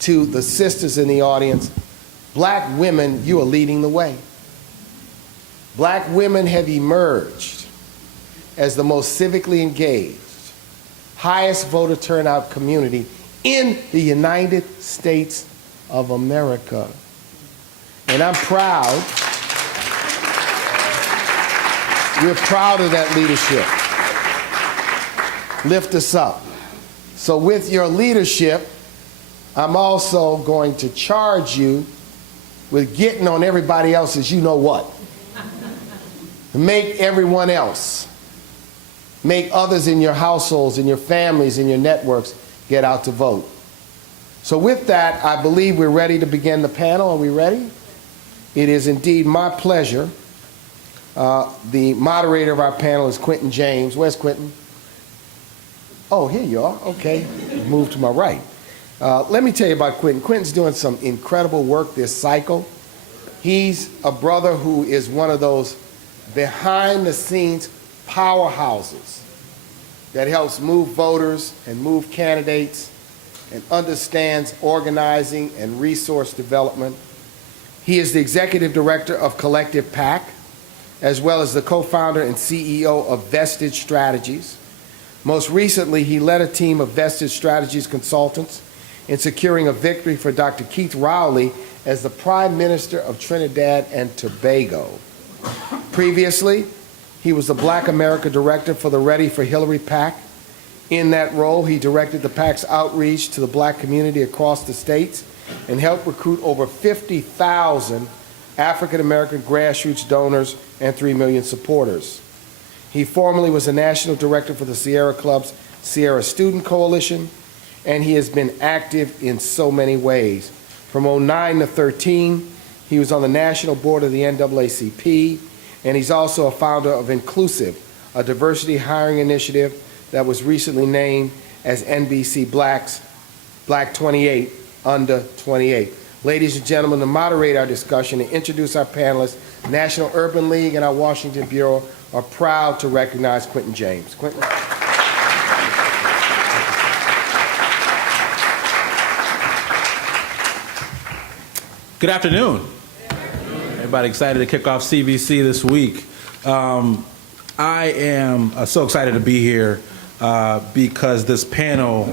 to the sisters in the audience, black women, you are leading the way. Black women have emerged as the most civically engaged, highest voter turnout community in the United States of America. And I'm proud. We're proud of that leadership. Lift us up. So with your leadership, I'm also going to charge you with getting on everybody else's you know what. Make everyone else, make others in your households, in your families, in your networks get out to vote. So with that, I believe we're ready to begin the panel. Are we ready? It is indeed my pleasure. The moderator of our panel is Quentin James. Where's Quentin? Oh, here you are. Okay, move to my right. Let me tell you about Quentin. Quentin's doing some incredible work this cycle. He's a brother who is one of those behind-the-scenes powerhouses that helps move voters and move candidates and understands organizing and resource development. He is the executive director of Collective PAC, as well as the co-founder and CEO of Vestige Strategies. Most recently, he led a team of Vestige Strategies consultants in securing a victory for Dr. Keith Rowley as the Prime Minister of Trinidad and Tobago. Previously, he was the Black America Director for the Ready for Hillary PAC. In that role, he directed the PAC's outreach to the Black community across the states and helped recruit over 50,000 African-American grassroots donors and 3 million supporters. He formerly was the National Director for the Sierra Club's Sierra Student Coalition, and he has been active in so many ways. From 2009 to 2013, he was on the National Board of the NAACP, and he's also a founder of Inclusive, a diversity hiring initiative that was recently named as NBC Black's Black 28 Under 28. Ladies and gentlemen, to moderate our discussion and introduce our panelists, National Urban League and our Washington Bureau are proud to recognize Quentin James. Quentin. Good afternoon. Everybody excited to kick off CBC this week. I am so excited to be here because this panel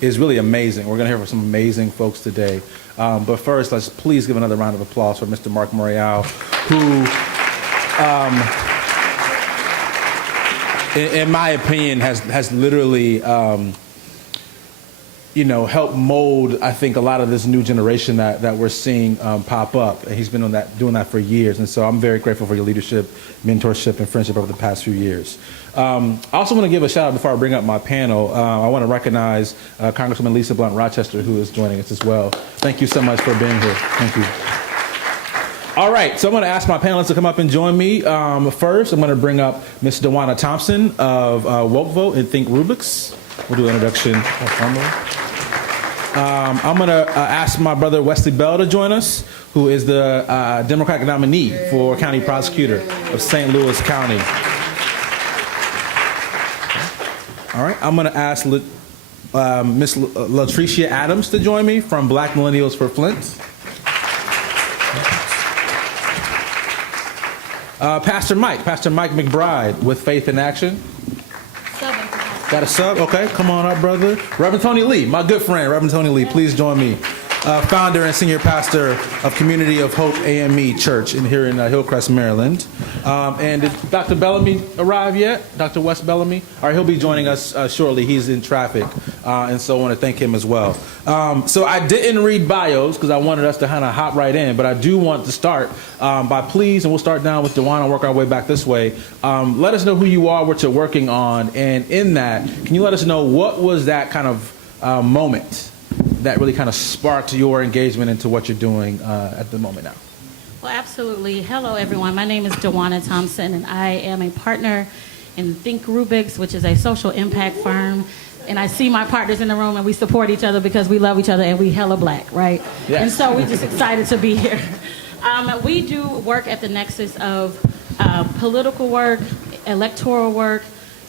is really amazing. We're going to hear from some amazing folks today. But first, let's please give another round of applause for Mr. Mark Morial, who, in my opinion, has literally, helped mold, I think, a lot of this new generation that we're seeing pop up. And he's been doing that for years. And so I'm very grateful for your leadership, mentorship, and friendship over the past few years. I also want to give a shout out before I bring up my panel. I want to recognize Congresswoman Lisa Blunt Rochester, who is joining us as well. Thank you so much for being here. Thank you. All right, so I'm going to ask my panelists to come up and join me. First, I'm going to bring up Ms. DeWanna Thompson of Woke Vote and Think Rubik's. We'll do an introduction. I'm going to ask my brother Wesley Bell to join us, who is the Democratic nominee for County Prosecutor of St. Louis County. All right, I'm going to ask Miss Latricia Adams to join me from Black Millennials for Flint. Pastor Mike McBride with Faith in Action. Got a sub? Okay, come on up, brother. Reverend Tony Lee, my good friend, Reverend Tony Lee, please join me. Founder and senior pastor of Community of Hope AME Church here in Hillcrest, Maryland. And did Dr. Bellamy arrive yet? Dr. Wes Bellamy? All right, he'll be joining us shortly. He's in traffic, and so I want to thank him as well. So I didn't read bios because I wanted us to kind of hop right in, but I do want to start by please, and we'll start down with DeWanna and work our way back this way. Let us know who you are, what you're working on, and in that, can you let us know what was that kind of moment that really kind of sparked your engagement into what you're doing at the moment now? Well, absolutely. Hello, everyone. My name is DeWanna Thompson, and I am a partner in Think Rubik's, which is a social impact firm. And I see my partners in the room, and we support each other because we love each other, and we hella black, right? Yes. And so we're just excited to be here. We do work at the nexus of political work, electoral work,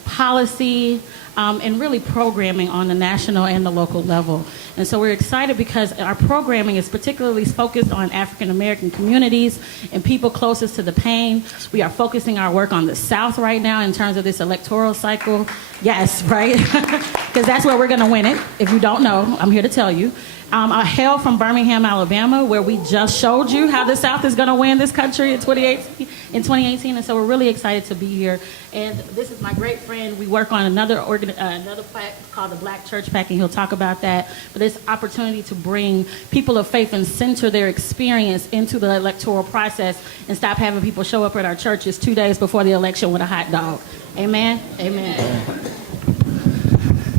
policy, and really programming on the national and the local level. And so we're excited because our programming is particularly focused on African American communities and people closest to the pain. We are focusing our work on the South right now in terms of this electoral cycle. Yes, right? Because that's where we're going to win it. If you don't know, I'm here to tell you. I hail from Birmingham, Alabama, where we just showed you how the South is going to win this country in 2018. And so we're really excited to be here. And this is my great friend. We work on another PAC called the Black Church PAC, and he'll talk about that. But this opportunity to bring people of faith and center their experience into the electoral process and stop having people show up at our churches 2 days before the election with a hot dog. Amen? Amen.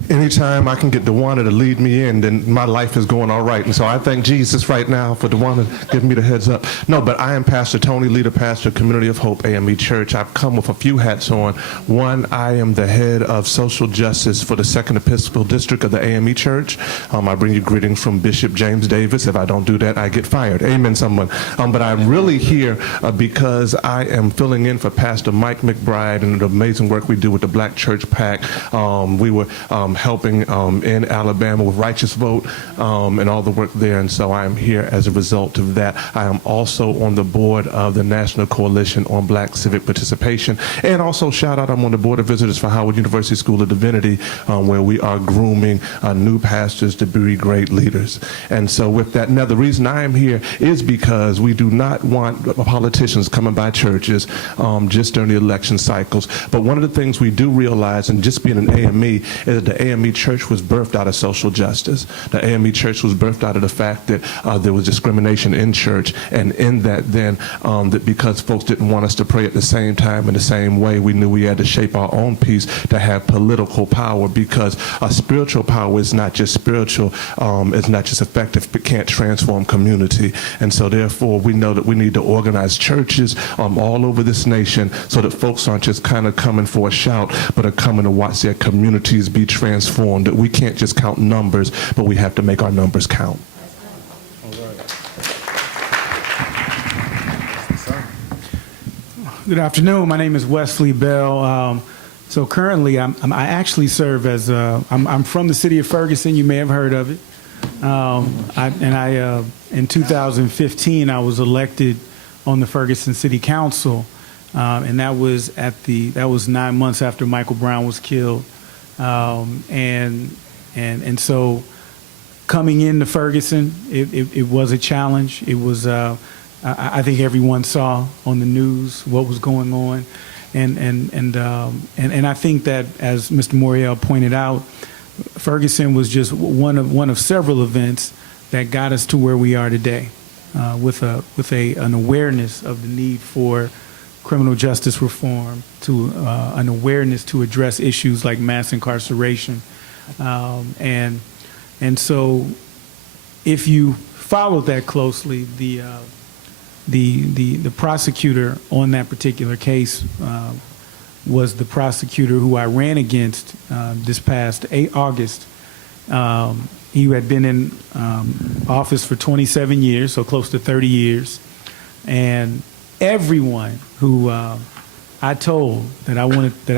Anytime I can get DeWanna to lead me in, then my life is going all right. And so I thank Jesus right now for DeWanna giving me the heads up. No, but I am Pastor Tony, leader pastor, Community of Hope AME Church. I've come with a few hats on. One, I am the head of social justice for the 2nd Episcopal District of the AME Church. I bring you greetings from Bishop James Davis. If I don't do that, I get fired. Amen, someone. But I'm really here because I am filling in for Pastor Mike McBride and the amazing work we do with the Black Church PAC. We were helping in Alabama with Righteous Vote and all the work there. And so I am here as a result of that. I am also on the board of the National Coalition on Black Civic Participation. And also, shout out, I'm on the Board of Visitors for Howard University School of Divinity, where we are grooming new pastors to be great leaders. And so with that, now the reason I am here is because we do not want politicians coming by churches just during the election cycles. But one of the things we do realize, and just being an AME, is that the AME church was birthed out of social justice. The AME church was birthed out of the fact that there was discrimination in church, and in that then, that because folks didn't want us to pray at the same time in the same way, we knew we had to shape our own peace to have political power, because spiritual power is not just spiritual, it's not just effective, but can't transform community. And so therefore we know that we need to organize churches all over this nation so that folks aren't just kind of coming for a shout, but are coming to watch their communities be transformed. That we can't just count numbers, but we have to make our numbers count. Good afternoon. My name is Wesley Bell. So currently, I actually serve as I'm from the city of Ferguson. You may have heard of it. In 2015, I was elected on the Ferguson City Council, and that was 9 months after Michael Brown was killed. And so coming into Ferguson, it was a challenge. It was. I think everyone saw on the news what was going on, and I think that, as Mr. Moriel pointed out, Ferguson was just one of several events that got us to where we are today, with an awareness of the need for criminal justice reform, to an awareness to address issues like mass incarceration, and so if you followed that closely, the prosecutor on that particular case was the prosecutor who I ran against this past August. He had been in office for 27 years, so close to 30 years. And everyone who I told that I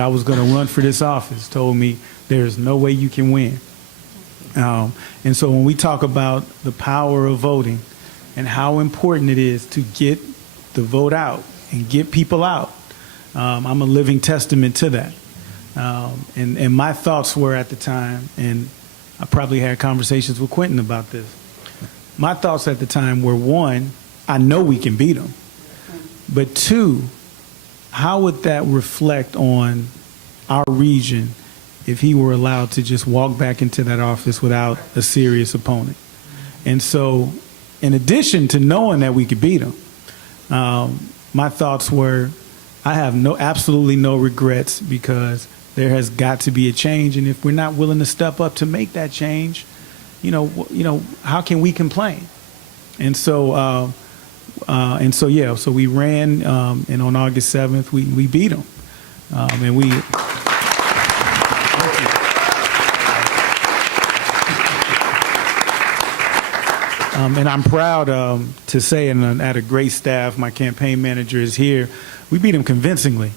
was going to run for this office told me there's no way you can win. And so when we talk about the power of voting, and how important it is to get the vote out and get people out, I'm a living testament to that. And my thoughts were at the time, and I probably had conversations with Quentin about this. My thoughts at the time were, one, I know we can beat them. But two, how would that reflect on our region if he were allowed to just walk back into that office without a serious opponent? And so, in addition to knowing that we could beat them, my thoughts were, I have absolutely no regrets, because there has got to be a change, and if we're not willing to step up to make that change, how can we complain? And so, so we ran, and on August 7th, we beat them, and we. And I'm proud to say, and I had a great staff. My campaign manager is here. We beat him convincingly.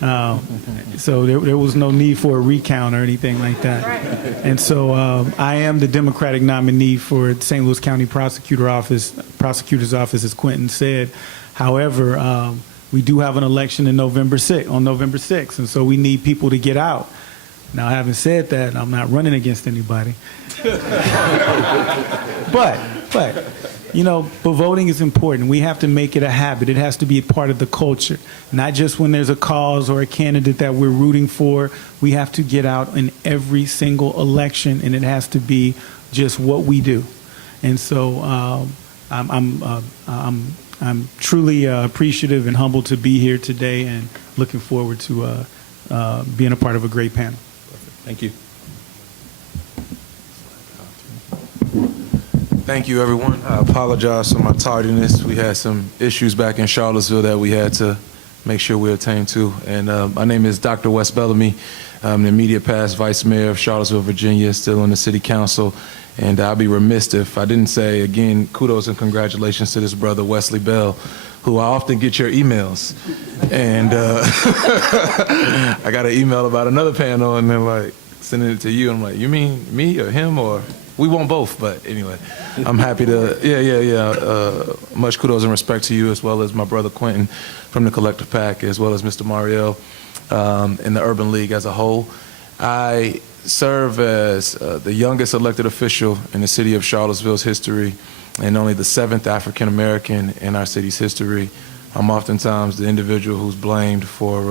So there was no need for a recount or anything like that. Right. And so I am the Democratic nominee for St. Louis County Prosecutor's Office, as Quentin said. However, we do have an election on November 6th, and so we need people to get out. Now, having said that, I'm not running against anybody. But voting is important. We have to make it a habit. It has to be a part of the culture, not just when there's a cause or a candidate that we're rooting for. We have to get out in every single election, and it has to be just what we do. And so I'm truly appreciative and humbled to be here today, and looking forward to being a part of a great panel. Thank you. Thank you, everyone. I apologize for my tardiness. We had some issues back in Charlottesville that we had to make sure we attained to. And my name is Dr. Wes Bellamy. I'm the immediate past Vice Mayor of Charlottesville, Virginia, still on the City Council. And I'll be remiss if I didn't say, again, kudos and congratulations to this brother, Wesley Bell, who I often get your emails. And I got an email about another panel, and they're like, sending it to you. I'm like, you mean me or him or we want both? But anyway, I'm happy to. Much kudos and respect to you, as well as my brother Quentin from the Collective PAC, as well as Mr. Mario in the Urban League as a whole. I serve as the youngest elected official in the city of Charlottesville's history, and only the 7th African American in our city's history. I'm oftentimes the individual who's blamed for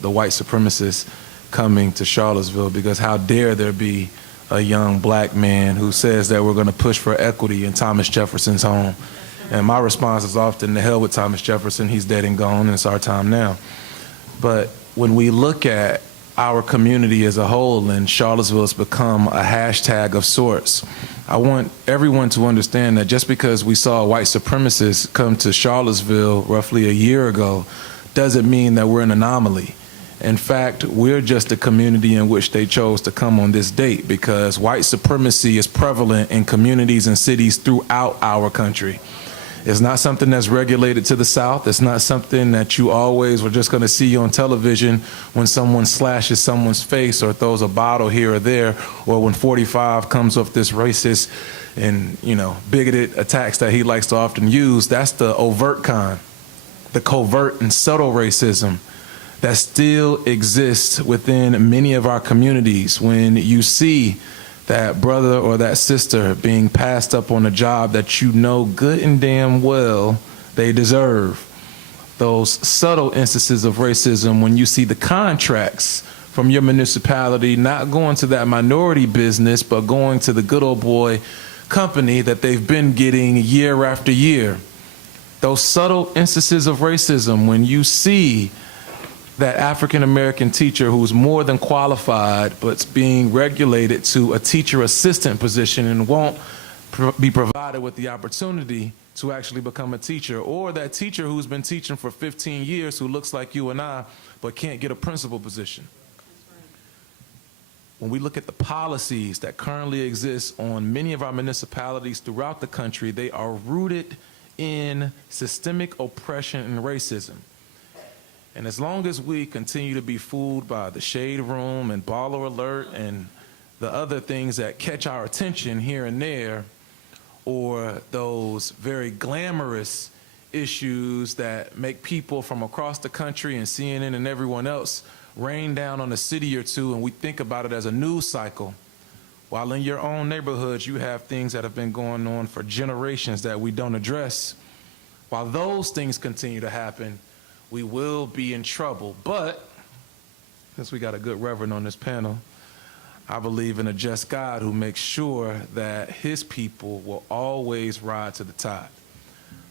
the white supremacists coming to Charlottesville, because how dare there be a young black man who says that we're going to push for equity in Thomas Jefferson's home. And my response is often, the hell with Thomas Jefferson, he's dead and gone, and it's our time now. But when we look at our community as a whole, and Charlottesville has become a hashtag of sorts, I want everyone to understand that just because we saw white supremacists come to Charlottesville roughly a year ago doesn't mean that we're an anomaly. In fact, we're just a community in which they chose to come on this date, because white supremacy is prevalent in communities and cities throughout our country. It's not something that's regulated to the South. It's not something that you always were just going to see on television when someone slashes someone's face or throws a bottle here or there, or when 45 comes off this racist and, bigoted attacks that he likes to often use. That's the overt kind, the covert and subtle racism that still exists within many of our communities. When you see that brother or that sister being passed up on a job that you know good and damn well they deserve. Those subtle instances of racism, when you see the contracts from your municipality not going to that minority business, but going to the good old boy company that they've been getting year after year. Those subtle instances of racism, when you see that African-American teacher who's more than qualified but's being regulated to a teacher assistant position and won't be provided with the opportunity to actually become a teacher, or that teacher who's been teaching for 15 years who looks like you and I but can't get a principal position. When we look at the policies that currently exist on many of our municipalities throughout the country, they are rooted in systemic oppression and racism. And as long as we continue to be fooled by the Shade Room and Baller Alert and the other things that catch our attention here and there, or those very glamorous issues that make people from across the country and CNN and everyone else rain down on a city or two, and we think about it as a news cycle, while in your own neighborhoods you have things that have been going on for generations that we don't address. While those things continue to happen, we will be in trouble. But since we got a good reverend on this panel, I believe in a just God who makes sure that his people will always ride to the top.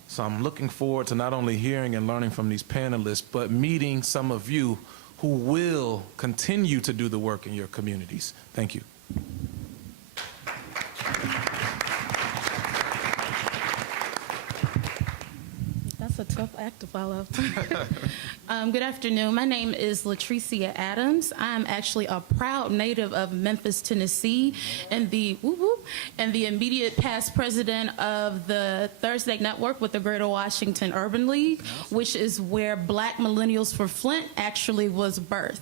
So I'm looking forward to not only hearing and learning from these panelists, but meeting some of you who will continue to do the work in your communities. Thank you. That's a tough act to follow. Good afternoon. My name is Latricia Adams. I'm actually a proud native of Memphis, Tennessee, and the immediate past president of the Thursday Network with the Greater Washington Urban League, which is where Black Millennials for Flint actually was birthed.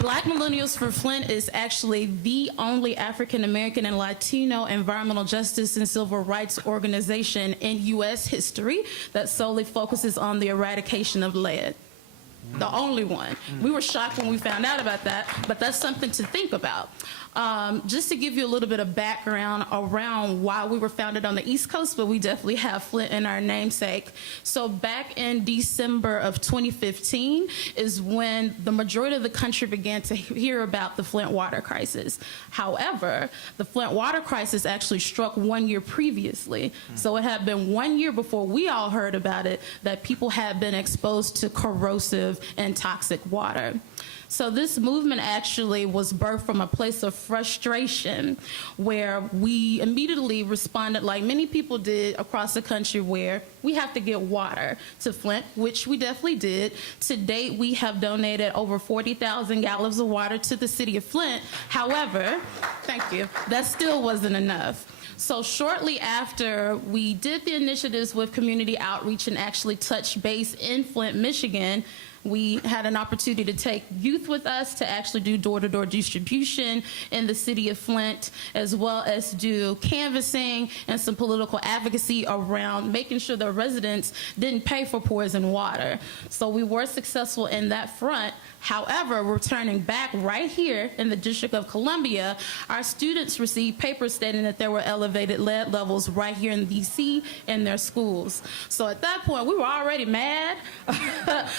Black Millennials for Flint is actually the only African American and Latino environmental justice and civil rights organization in U.S. history that solely focuses on the eradication of lead. The only one. We were shocked when we found out about that, but that's something to think about. Just to give you a little bit of background around why we were founded on the East Coast, but we definitely have Flint in our namesake. So back in December of 2015 is when the majority of the country began to hear about the Flint water crisis. However, the Flint water crisis actually struck 1 year previously. So it had been 1 year before we all heard about it that people had been exposed to corrosive and toxic water. So this movement actually was birthed from a place of frustration where we immediately responded like many people did across the country, where we have to get water to Flint, which we definitely did. To date, we have donated over 40,000 gallons of water to the city of Flint. However, thank you, that still wasn't enough. So shortly after we did the initiatives with community outreach and actually touched base in Flint, Michigan, We had an opportunity to take youth with us to actually do door-to-door distribution in the city of Flint, as well as do canvassing and some political advocacy around making sure the residents didn't pay for poison water. So we were successful in that front. However, returning back right here in the District of Columbia, our students received papers stating that there were elevated lead levels right here in DC in their schools. So at that point, we were already mad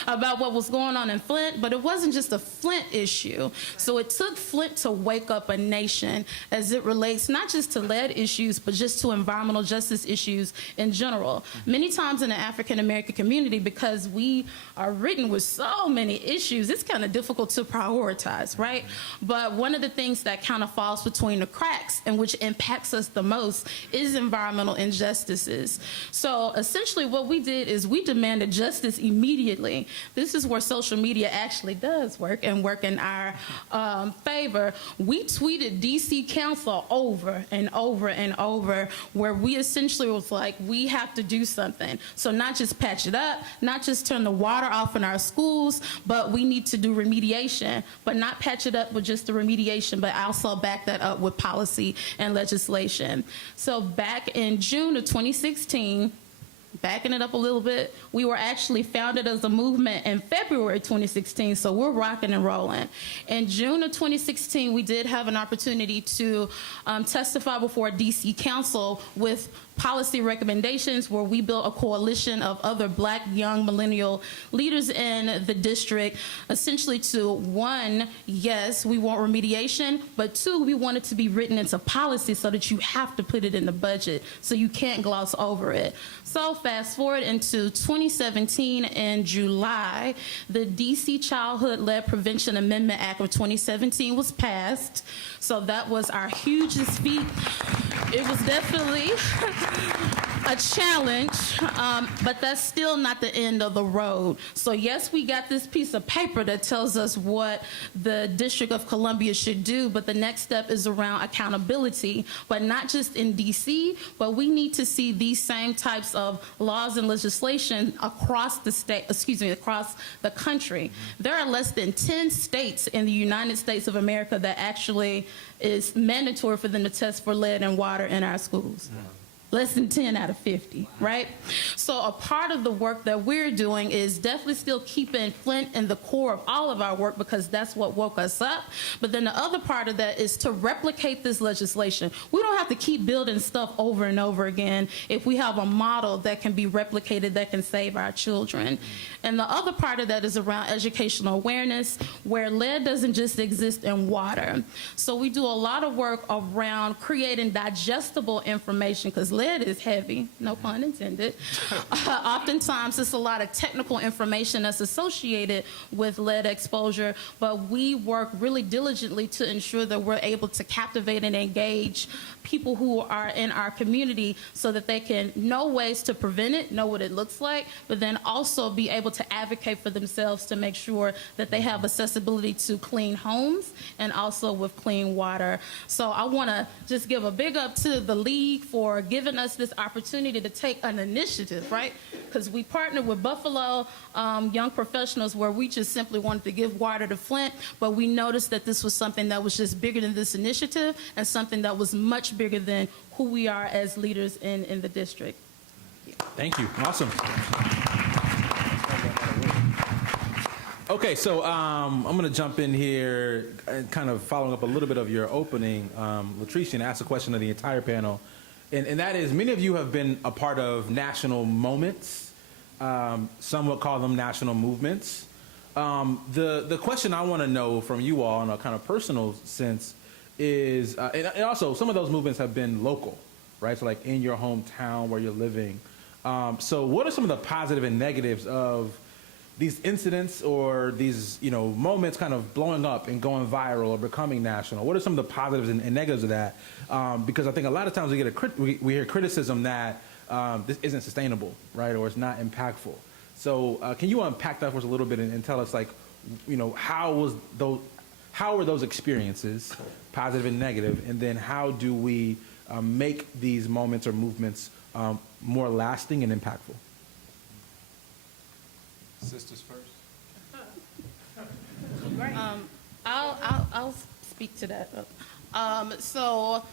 about what was going on in Flint, but it wasn't just a Flint issue. So it took Flint to wake up a nation as it relates not just to lead issues, but just to environmental justice issues in general. Many times in the African American community, because we are written with so many issues, it's kind of difficult to prioritize, right? But one of the things that kind of falls between the cracks and which impacts us the most is environmental injustices. So essentially what we did is we demanded justice immediately. This is where social media actually does work and work in our favor. We tweeted DC Council over and over and over, where we essentially was like, we have to do something. So not just patch it up, not just turn the water off in our schools, but we need to do remediation, but not patch it up with just the remediation, but also back that up with policy and legislation. So back in June of 2016, backing it up a little bit, we were actually founded as a movement in February 2016, so we're rocking and rolling. In June of 2016, we did have an opportunity to testify before DC Council with policy recommendations, where we built a coalition of other Black young millennial leaders in the district, essentially to, one, yes, we want remediation, but two, we want it to be written into policy so that you have to put it in the budget, so you can't gloss over it. So fast forward into 2017 in July, the DC Childhood Lead Prevention Amendment Act of 2017 was passed. So that was our hugest feat. It was definitely a challenge, but that's still not the end of the road. So yes, we got this piece of paper that tells us what the District of Columbia should do, but the next step is around accountability, but not just in DC, but we need to see these same types of laws and legislation across the state, across the country. There are less than 10 states in the United States of America that actually is mandatory for them to test for lead and water in our schools. Less than 10 out of 50, right? So a part of the work that we're doing is definitely still keeping Flint in the core of all of our work, because that's what woke us up. But then the other part of that is to replicate this legislation. We don't have to keep building stuff over and over again if we have a model that can be replicated that can save our children. And the other part of that is around educational awareness, where lead doesn't just exist in water. So we do a lot of work around creating digestible information, because lead is heavy, no pun intended. Oftentimes it's a lot of technical information that's associated with lead exposure, but we work really diligently to ensure that we're able to captivate and engage people who are in our community so that they can know ways to prevent it, know what it looks like, but then also be able to advocate for themselves to make sure that they have accessibility to clean homes and also with clean water. So I want to just give a big up to the league for giving us this opportunity to take an initiative, right? Because we partnered with Buffalo Young Professionals, where we just simply wanted to give water to Flint, but we noticed that this was something that was just bigger than this initiative and something that was much bigger than who we are as leaders in the district. Thank you. Awesome. Okay, so I'm going to jump in here and kind of following up a little bit of your opening, Latricia, and ask a question of the entire panel. And that is, many of you have been a part of national moments. Some would call them national movements. The question I want to know from you all in a kind of personal sense is, and also some of those movements have been local, right? So like in your hometown where you're living. So what are some of the positive and negatives of these incidents or these, moments kind of blowing up and going viral or becoming national? What are some of the positives and negatives of that? Because I think a lot of times we hear criticism that this isn't sustainable, right, or it's not impactful. So can you unpack that for us a little bit and tell us, like, how were those experiences, positive and negative, and then how do we make these moments or movements more lasting and impactful? Sisters first. I'll speak to that. So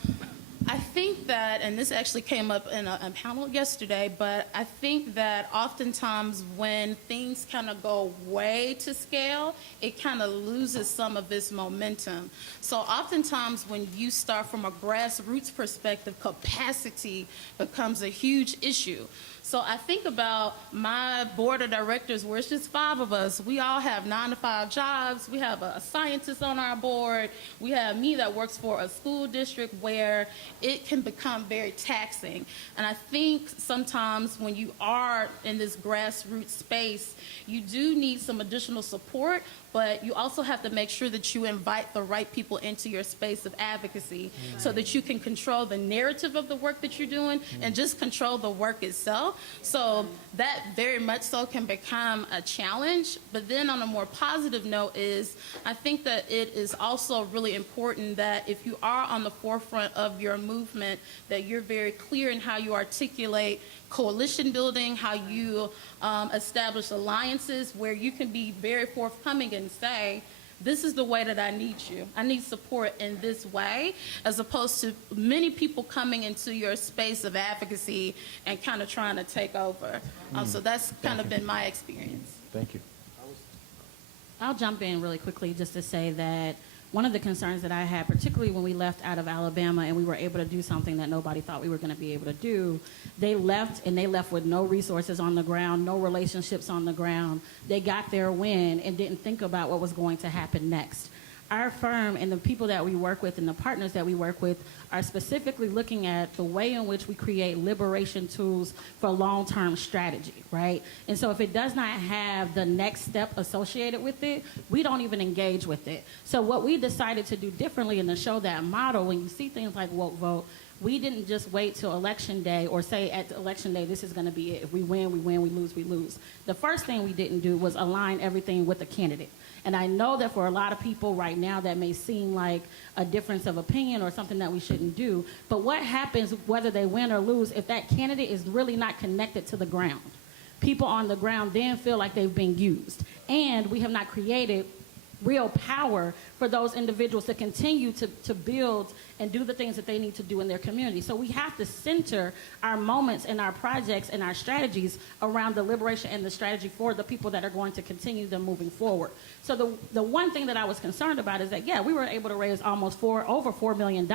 I think that, and this actually came up in a panel yesterday, but I think that oftentimes when things kind of go way to scale, it kind of loses some of its momentum. So oftentimes when you start from a grassroots perspective, capacity becomes a huge issue. So I think about my board of directors, where it's just 5 of us. We all have 9-to-5 jobs. We have a scientist on our board. We have me that works for a school district where it can become very taxing. And I think sometimes when you are in this grassroots space, you do need some additional support, but you also have to make sure that you invite the right people into your space of advocacy so that you can control the narrative of the work that you're doing and just control the work itself. So that very much so can become a challenge. But then on a more positive note is I think that it is also really important that if you are on the forefront of your movement, that you're very clear in how you articulate coalition building, how you establish alliances where you can be very forthcoming and say, this is the way that I need you. I need support in this way, as opposed to many people coming into your space of advocacy and kind of trying to take over. So that's kind of been my experience. Thank you. I'll jump in really quickly just to say that one of the concerns that I had, particularly when we left out of Alabama and we were able to do something that nobody thought we were going to be able to do, they left with no resources on the ground, no relationships on the ground. They got their win and didn't think about what was going to happen next. Our firm and the people that we work with and the partners that we work with are specifically looking at the way in which we create liberation tools for long-term strategy, right? And so if it does not have the next step associated with it, we don't even engage with it. So what we decided to do differently and to show that model, when you see things like woke vote, we didn't just wait till election day or say at election day, this is going to be it. If we win, we win, we lose. The first thing we didn't do was align everything with the candidate. And I know that for a lot of people right now that may seem like a difference of opinion or something that we shouldn't do. But what happens whether they win or lose if that candidate is really not connected to the ground? People on the ground then feel like they've been used. And we have not created real power for those individuals to continue to build and do the things that they need to do in their community. So we have to center our moments and our projects and our strategies around the liberation and the strategy for the people that are going to continue them moving forward. So the one thing that I was concerned about is that, yeah, we were able to raise almost over $4 million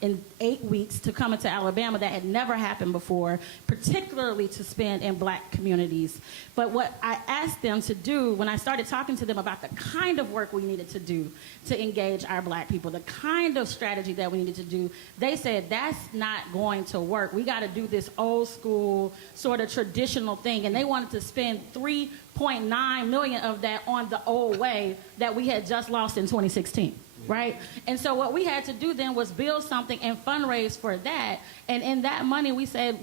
in 8 weeks to come into Alabama. That had never happened before, particularly to spend in Black communities. But what I asked them to do when I started talking to them about the kind of work we needed to do to engage our Black people, the kind of strategy that we needed to do, they said, that's not going to work. We got to do this old school sort of traditional thing. And they wanted to spend $3.9 million of that on the old way that we had just lost in 2016. Right? And so what we had to do then was build something and fundraise for that. And in that money, we said,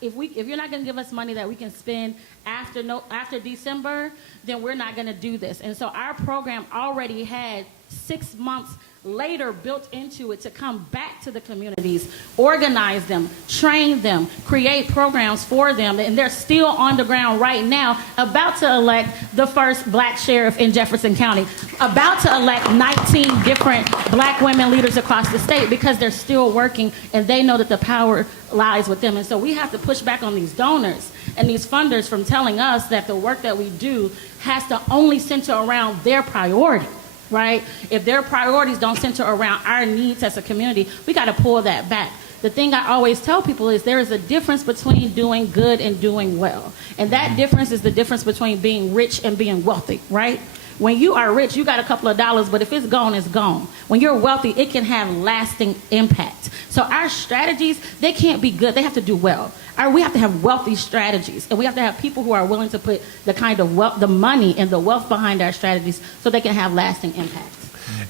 if you're not going to give us money that we can spend after December, then we're not going to do this. And so our program already had 6 months later built into it to come back to the communities, organize them, train them, create programs for them. And they're still on the ground right now, about to elect the first Black sheriff in Jefferson County, about to elect 19 different Black women leaders across the state, because they're still working and they know that the power lies with them. And so we have to push back on these donors and these funders from telling us that the work that we do has to only center around their priority. Right? If their priorities don't center around our needs as a community, we got to pull that back. The thing I always tell people is there is a difference between doing good and doing well. And that difference is the difference between being rich and being wealthy, right? When you are rich, you got a couple of dollars, but if it's gone, it's gone. When you're wealthy, it can have lasting impact. So our strategies, they can't be good. They have to do well. We have to have wealthy strategies, and we have to have people who are willing to put the kind of wealth, the money and the wealth behind our strategies so they can have lasting impact.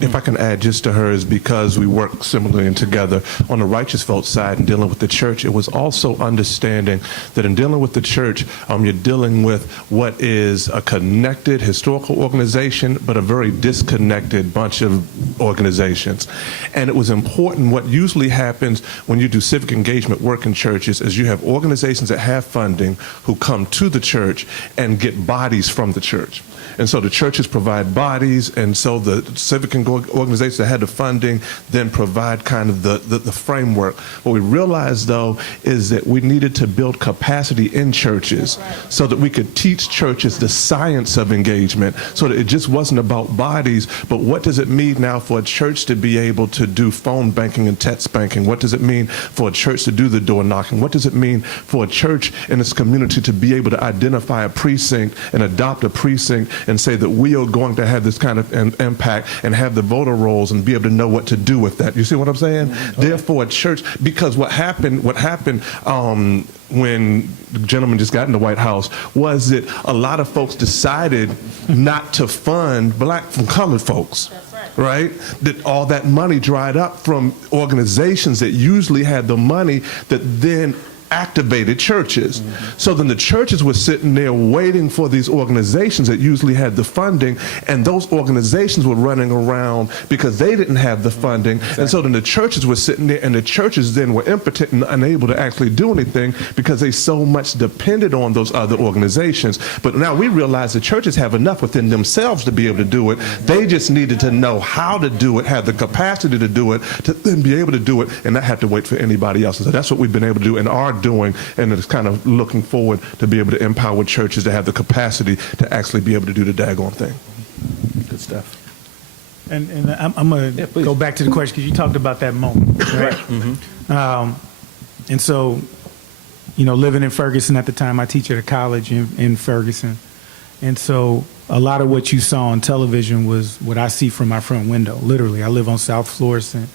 If I can add just to hers, because we work similarly and together on the righteous vote side and dealing with the church, it was also understanding that in dealing with the church, you're dealing with what is a connected historical organization, but a very disconnected bunch of organizations. And it was important. What usually happens when you do civic engagement work in churches is you have organizations that have funding who come to the church and get bodies from the church. And so the churches provide bodies, and so the civic organizations that had the funding then provide kind of the framework. What we realized, though, is that we needed to build capacity in churches so that we could teach churches the science of engagement, so that it just wasn't about bodies, but what does it mean now for a church to be able to do phone banking and text banking? What does it mean for a church to do the door knocking? What does it mean for a church in its community to be able to identify a precinct and adopt a precinct and say that we are going to have this kind of impact and have the voter rolls and be able to know what to do with that? You see what I'm saying? Mm-hmm. Therefore, a church, because what happened when the gentleman just got in the White House was that a lot of folks decided not to fund black and colored folks. Right? That all that money dried up from organizations that usually had the money that then activated churches. Mm-hmm. So then the churches were sitting there waiting for these organizations that usually had the funding, and those organizations were running around because they didn't have the funding. Exactly. And so then the churches were sitting there, and the churches then were impotent and unable to actually do anything because they so much depended on those other organizations. But now we realize the churches have enough within themselves to be able to do it. They just needed to know how to do it, have the capacity to do it, to then be able to do it, and not have to wait for anybody else. So that's what we've been able to do and are doing, and it's kind of looking forward to be able to empower churches to have the capacity to actually be able to do the daggone thing. Good stuff. And I'm going to go back to the question because you talked about that moment, right? Mm-hmm. And so, living in Ferguson at the time, I teach at a college in Ferguson. And so a lot of what you saw on television was what I see from my front window. Literally, I live on South Florissant,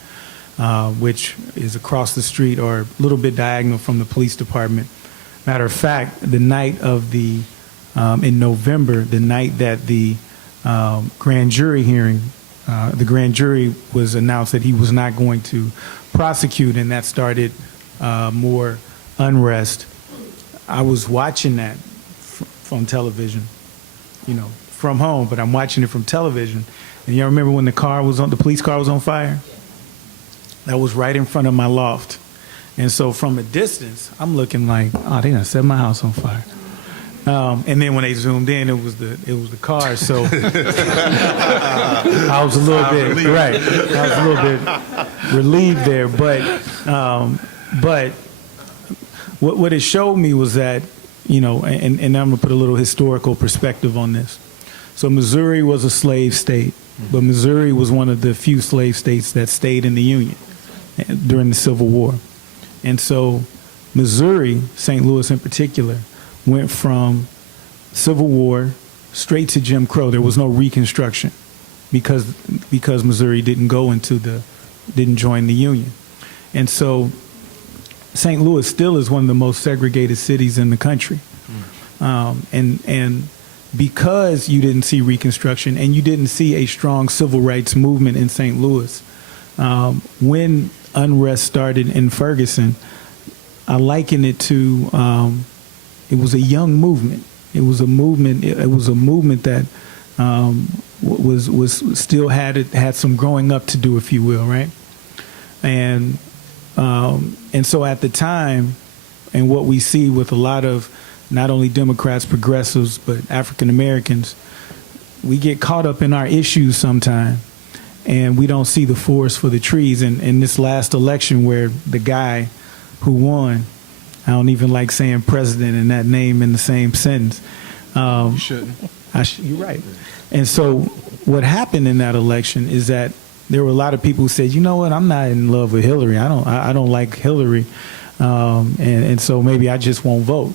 which is across the street or a little bit diagonal from the police department. Matter of fact, the night of in November, the night that the grand jury hearing, the grand jury was announced that he was not going to prosecute, and that started more unrest. I was watching that from television, from home, but I'm watching it from television. And you remember when the police car was on fire? That was right in front of my loft. And so from a distance, I'm looking like, oh, they done set my house on fire. And then when they zoomed in, it was the car. So I was a little bit right. I was a little bit relieved there. But what it showed me was that, and I'm gonna put a little historical perspective on this. So Missouri was a slave state, but Missouri was one of the few slave states that stayed in the Union during the Civil War. And so Missouri, St. Louis in particular, went from Civil War straight to Jim Crow. There was no Reconstruction because Missouri didn't join the Union. And so St. Louis still is one of the most segregated cities in the country. And because you didn't see Reconstruction and you didn't see a strong civil rights movement in St. Louis, when unrest started in Ferguson, I liken it to it was a young movement. It was a movement. It was a movement that was still had some growing up to do, if you will, right? And so at the time, and what we see with a lot of not only Democrats, progressives, but African Americans, we get caught up in our issues sometime, and we don't see the forest for the trees. And in this last election, where the guy who won, I don't even like saying president and that name in the same sentence. You shouldn't. You're right. And so what happened in that election is that there were a lot of people who said, you know what, I'm not in love with Hillary. I don't like Hillary, and so maybe I just won't vote.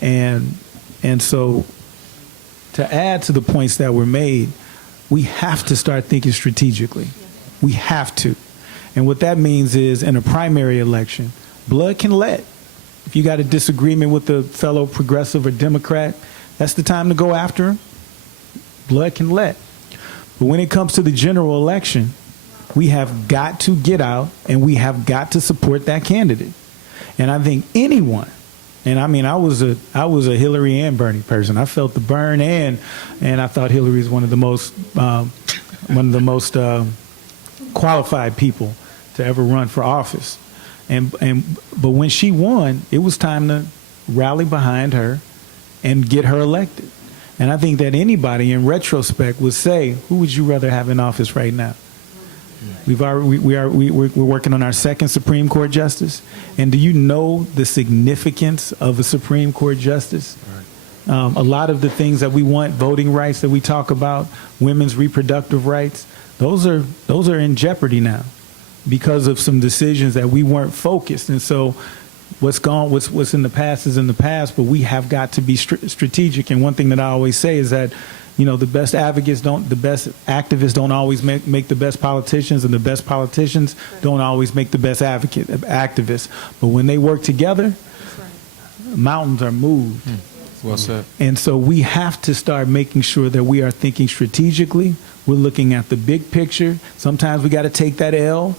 And so to add to the points that were made, we have to start thinking strategically. We have to. And what that means is, in a primary election, blood can let. If you got a disagreement with a fellow progressive or Democrat, that's the time to go after him. Blood can let. But when it comes to the general election, we have got to get out and we have got to support that candidate. And I think anyone, and I mean, I was a Hillary and Bernie person. I felt the burn, and I thought Hillary is one of the most qualified people to ever run for office. But when she won, it was time to rally behind her and get her elected. And I think that anybody in retrospect would say, who would you rather have in office right now? We're working on our second Supreme Court justice. And do you know the significance of a Supreme Court justice? A lot of the things that we want, voting rights that we talk about, women's reproductive rights, those are in jeopardy now because of some decisions that we weren't focused. And so what's in the past is in the past, but we have got to be strategic. And one thing that I always say is that, you know, the best activists don't always make the best politicians, and the best politicians don't always make the best activists. But when they work together, mountains are moved. Well said. And so we have to start making sure that we are thinking strategically. We're looking at the big picture. Sometimes we got to take that L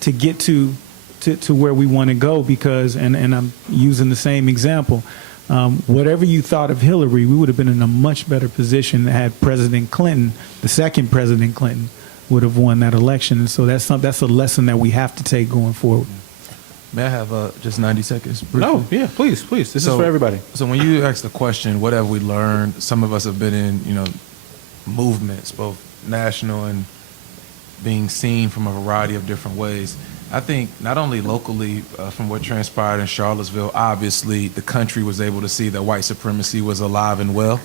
to get to where we want to go, because, and I'm using the same example, whatever you thought of Hillary, we would have been in a much better position had President Clinton, the second President Clinton, would have won that election. And so that's a lesson that we have to take going forward. May I have just 90 seconds? Briefly? No, yeah, please. This is for everybody. So when you ask the question, what have we learned? Some of us have been in, movements, both national and being seen from a variety of different ways. I think not only locally, from what transpired in Charlottesville, obviously the country was able to see that white supremacy was alive and well.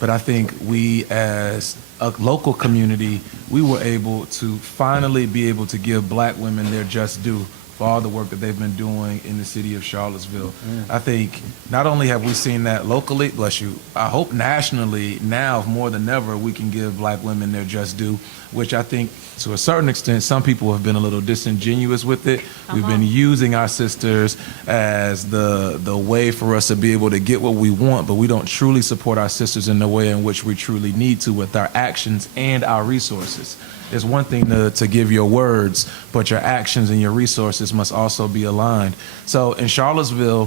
But I think we as a local community, we were able to finally be able to give black women their just due for all the work that they've been doing in the city of Charlottesville. I think not only have we seen that locally, bless you, I hope nationally now more than ever we can give black women their just due, which I think to a certain extent some people have been a little disingenuous with it. We've been using our sisters as the way for us to be able to get what we want, but we don't truly support our sisters in the way in which we truly need to with our actions and our resources. It's one thing to give your words, but your actions and your resources must also be aligned. So in Charlottesville,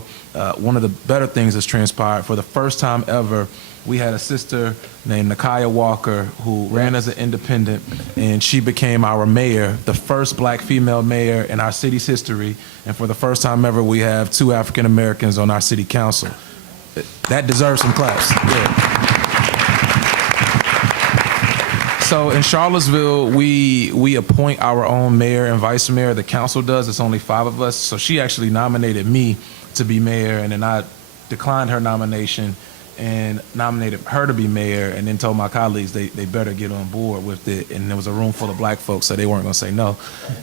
one of the better things that's transpired, for the first time ever, we had a sister named Nakia Walker who ran as an independent, and she became our mayor, the first black female mayor in our city's history. And for the first time ever, we have 2 African Americans on our city council. That deserves some claps. Yeah. So in Charlottesville, we appoint our own mayor and vice mayor. The council does. It's only 5 of us. So she actually nominated me to be mayor, and then I declined her nomination and nominated her to be mayor, and then told my colleagues they better get on board with it. And there was a room full of black folks, so they weren't going to say no.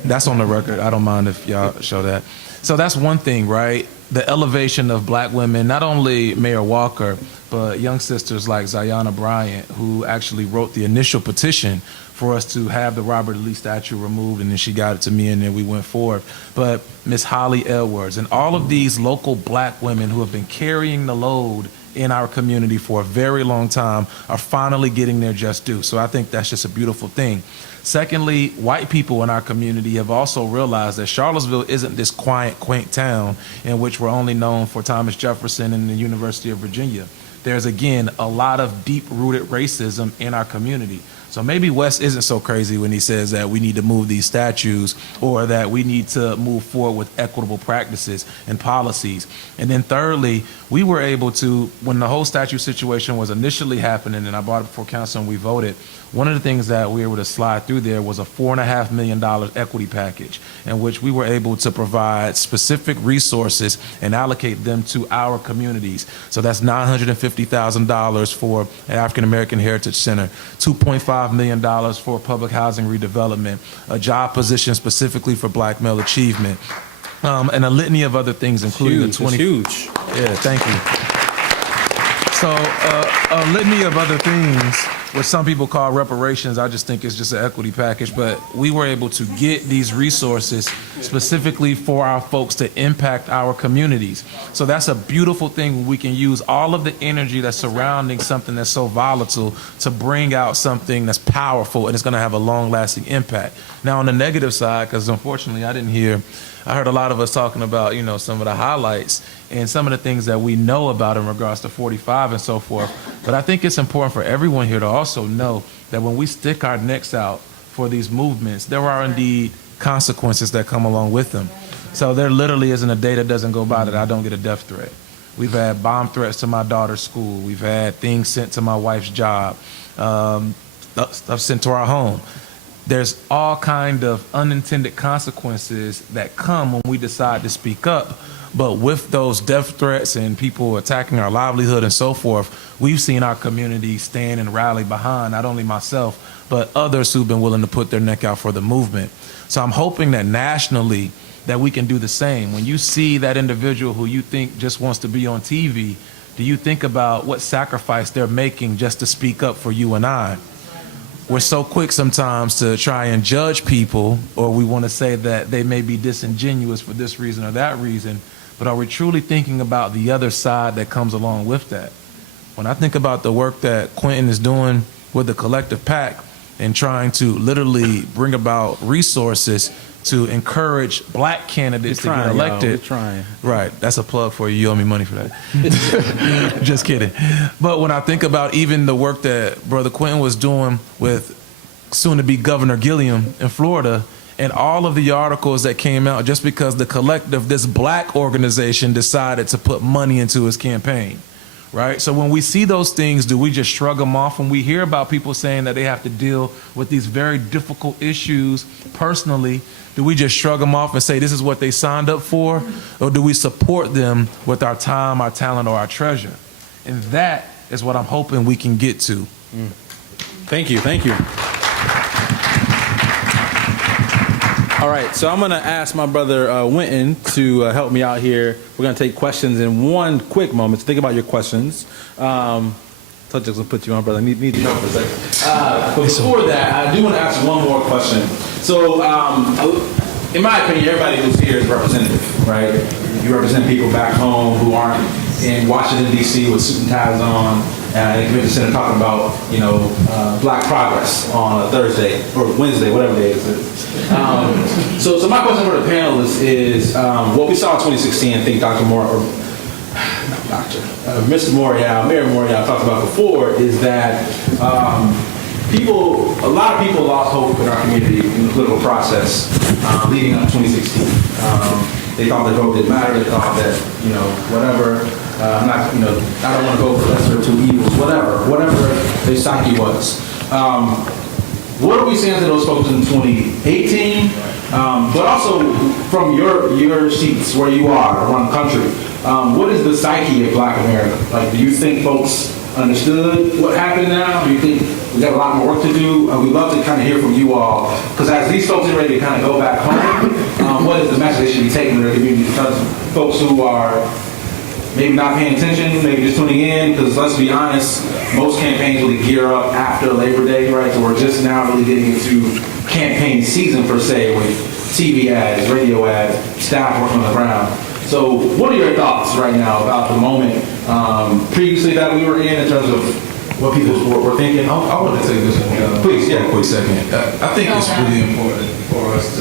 That's on the record. I don't mind if y'all show that. So that's one thing, right? The elevation of black women, not only Mayor Walker, but young sisters like Zayana Bryant, who actually wrote the initial petition for us to have the Robert E. Lee statue removed, and then she got it to me, and then we went forward. But Miss Holly Edwards, and all of these local black women who have been carrying the load in our community for a very long time are finally getting their just due. So I think that's just a beautiful thing. Secondly, white people in our community have also realized that Charlottesville isn't this quiet, quaint town in which we're only known for Thomas Jefferson and the University of Virginia. There's, again, a lot of deep-rooted racism in our community. So maybe Wes isn't so crazy when he says that we need to move these statues or that we need to move forward with equitable practices and policies. And then thirdly, we were able to, when the whole statue situation was initially happening and I brought it before council and we voted, one of the things that we were able to slide through there was a $4.5 million equity package in which we were able to provide specific resources and allocate them to our communities. So that's $950,000 for an African American Heritage Center, $2.5 million for public housing redevelopment, a job position specifically for black male achievement, and a litany of other things, including the 20. It's huge. Yeah, thank you. So a litany of other things what some people call reparations. I just think it's just an equity package, but we were able to get these resources specifically for our folks to impact our communities. So that's a beautiful thing when we can use all of the energy that's surrounding something that's so volatile to bring out something that's powerful and it's going to have a long-lasting impact. Now, on the negative side, because unfortunately I heard a lot of us talking about, some of the highlights and some of the things that we know about in regards to 45 and so forth. But I think it's important for everyone here to also know that when we stick our necks out for these movements, there are indeed consequences that come along with them. So there literally isn't a day that doesn't go by that I don't get a death threat. We've had bomb threats to my daughter's school. We've had things sent to my wife's job, stuff sent to our home. There's all kind of unintended consequences that come when we decide to speak up. But with those death threats and people attacking our livelihood and so forth, we've seen our community stand and rally behind not only myself, but others who've been willing to put their neck out for the movement. So I'm hoping that nationally that we can do the same. When you see that individual who you think just wants to be on TV, do you think about what sacrifice they're making just to speak up for you and I? We're so quick sometimes to try and judge people, or we want to say that they may be disingenuous for this reason or that reason, but are we truly thinking about the other side that comes along with that? When I think about the work that Quentin is doing with the Collective PAC and trying to literally bring about resources to encourage black candidates to get elected. We're trying. Right, that's a plug for you. You owe me money for that. Just kidding. But when I think about even the work that Brother Quentin was doing with soon-to-be Governor Gilliam in Florida, and all of the articles that came out just because the Collective, this black organization, decided to put money into his campaign. Right? So when we see those things, do we just shrug them off? When we hear about people saying that they have to deal with these very difficult issues personally, do we just shrug them off and say this is what they signed up for? Or do we support them with our time, our talent, or our treasure? And that is what I'm hoping we can get to. Thank you. Thank you. All right, so I'm going to ask my brother Winton to help me out here. We're going to take questions in one quick moment. So think about your questions. I was going to put you on, brother. I need you on for a second. But before that, I do want to ask one more question. So, in my opinion, everybody who's here is representative, right? You represent people back home who aren't in Washington, D.C. with suit and ties on and the Convention Center talking about, Black Progress on a Thursday or Wednesday, whatever day it is. So my question for the panelists is, what we saw in 2016, I think Mr. Morial, Mayor Morial talked about before, is that a lot of people lost hope in our community in the political process leading up to 2016. They thought that vote didn't matter. They thought that, whatever. I don't want to vote for lesser of two evils. Whatever their psyche was. What are we saying to those folks in 2018? But also from your seats where you are around the country, what is the psyche of Black America? Like, do you think folks understood what happened now? Do you think we got a lot more work to do? We'd love to kind of hear from you all, because as these folks are ready to kind of go back home, what is the message they should be taking to their community? Because folks who are maybe not paying attention, maybe just tuning in, because let's be honest, most campaigns really gear up after Labor Day, right? So we're just now really getting into campaign season per se, with TV ads, radio ads, staff working on the ground. So what are your thoughts right now about the moment previously that we were in terms of what people were thinking? I want to take this one. Please, yeah, a quick second. I think it's really important for us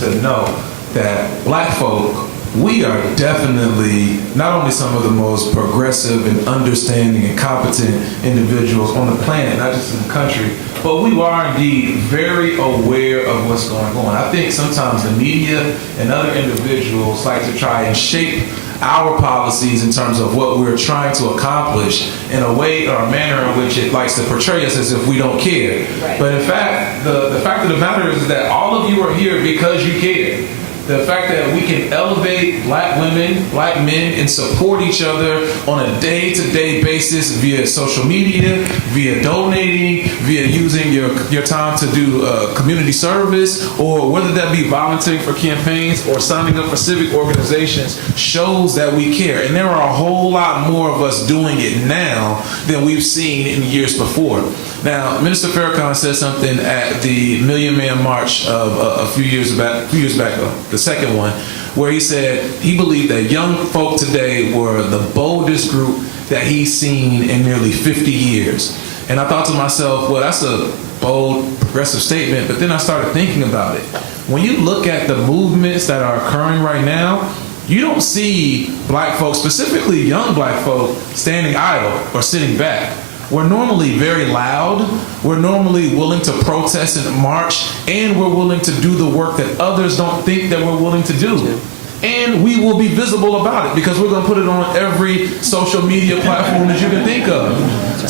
to know that Black folk, we are definitely not only some of the most progressive and understanding and competent individuals on the planet, not just in the country, but we are indeed very aware of what's going on. I think sometimes the media and other individuals like to try and shape our policies in terms of what we're trying to accomplish in a way or a manner in which it likes to portray us as if we don't care. Right. But in fact, the fact of the matter is that all of you are here because you care. The fact that we can elevate black women, black men, and support each other on a day-to-day basis via social media, via donating, via using your time to do community service, or whether that be volunteering for campaigns or signing up for civic organizations, shows that we care. And there are a whole lot more of us doing it now than we've seen in years before. Now, Minister Farrakhan said something at the Million Man March of a few years back, the second one, where he said he believed that young folk today were the boldest group that he's seen in nearly 50 years. And I thought to myself, well, that's a bold, progressive statement, but then I started thinking about it. When you look at the movements that are occurring right now, you don't see black folks, specifically young black folk, standing idle or sitting back. We're normally very loud, we're normally willing to protest and march, and we're willing to do the work that others don't think that we're willing to do. And we will be visible about it because we're going to put it on every social media platform that you can think of.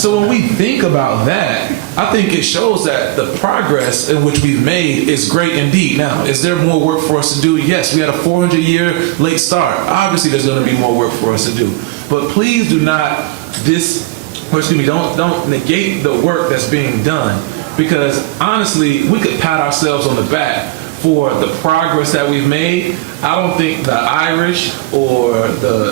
So when we think about that, I think it shows that the progress in which we've made is great indeed. Now, is there more work for us to do? Yes, we had a 400-year late start. Obviously, there's going to be more work for us to do. But please do not don't negate the work that's being done, because honestly, we could pat ourselves on the back for the progress that we've made. I don't think the Irish or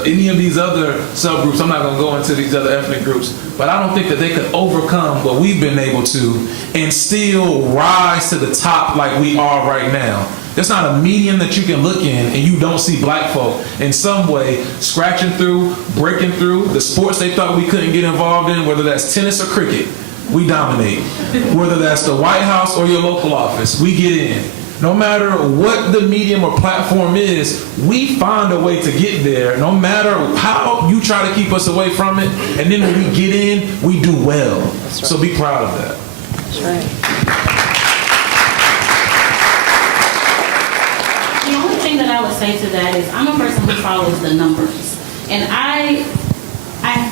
any of these other subgroups, I'm not going to go into these other ethnic groups, but I don't think that they could overcome what we've been able to and still rise to the top like we are right now. There's not a medium that you can look in and you don't see black folk in some way scratching through, breaking through. The sports they thought we couldn't get involved in, whether that's tennis or cricket, we dominate. Whether that's the White House or your local office, we get in. No matter what the medium or platform is, we find a way to get there, no matter how you try to keep us away from it. And then when we get in, we do well. That's right. So be proud of that. That's right. The only thing that I would say to that is I'm a person who follows the numbers. And I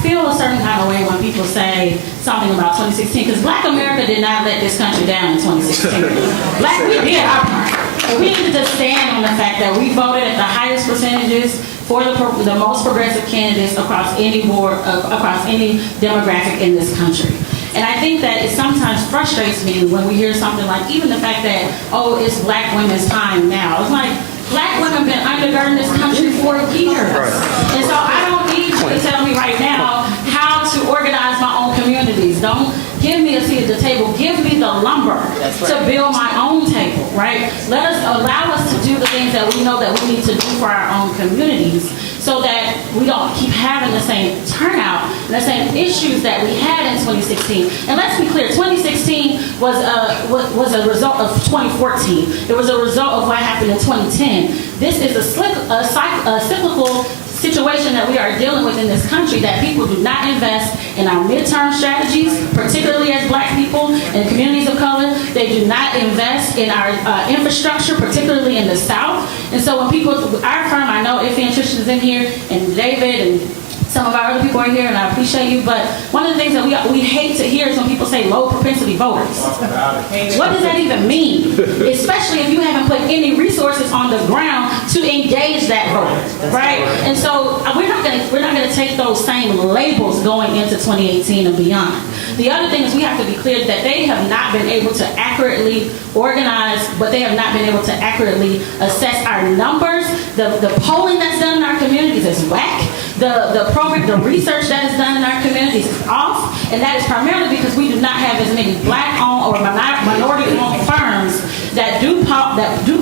feel a certain kind of way when people say something about 2016, because Black America did not let this country down in 2016. We did our part. And we need to just stand on the fact that we voted at the highest percentages for the most progressive candidates across any board, across any demographic in this country. And I think that it sometimes frustrates me when we hear something like, even the fact that, oh, it's black women's time now. It's like, black women have been undergirding this country for years. And so I don't need you to tell me right now how to organize my own communities. Don't give me a seat at the table. Give me the lumber to build my own table, right? Allow us to do the things that we know that we need to do for our own communities, so that we don't keep having the same turnout and the same issues that we had in 2016. And let's be clear, 2016 was a result of 2014. It was a result of what happened in 2010. This is a cyclical situation that we are dealing with in this country, that people do not invest in our midterm strategies, particularly as black people and communities of color. They do not invest in our infrastructure, particularly in the South. And so when people, our firm, I know Ife and Tristan is in here, and David and some of our other people are here, and I appreciate you, but one of the things that we hate to hear is when people say low propensity voters. What does that even mean? Especially if you haven't put any resources on the ground to engage that voter, right? And so we're not going to take those same labels going into 2018 and beyond. The other thing is we have to be clear that they have not been able to accurately organize, but they have not been able to accurately assess our numbers. The polling that's done in our communities is whack. The research that is done in our communities is off, and that is primarily because we do not have as many black-owned or minority-owned firms that do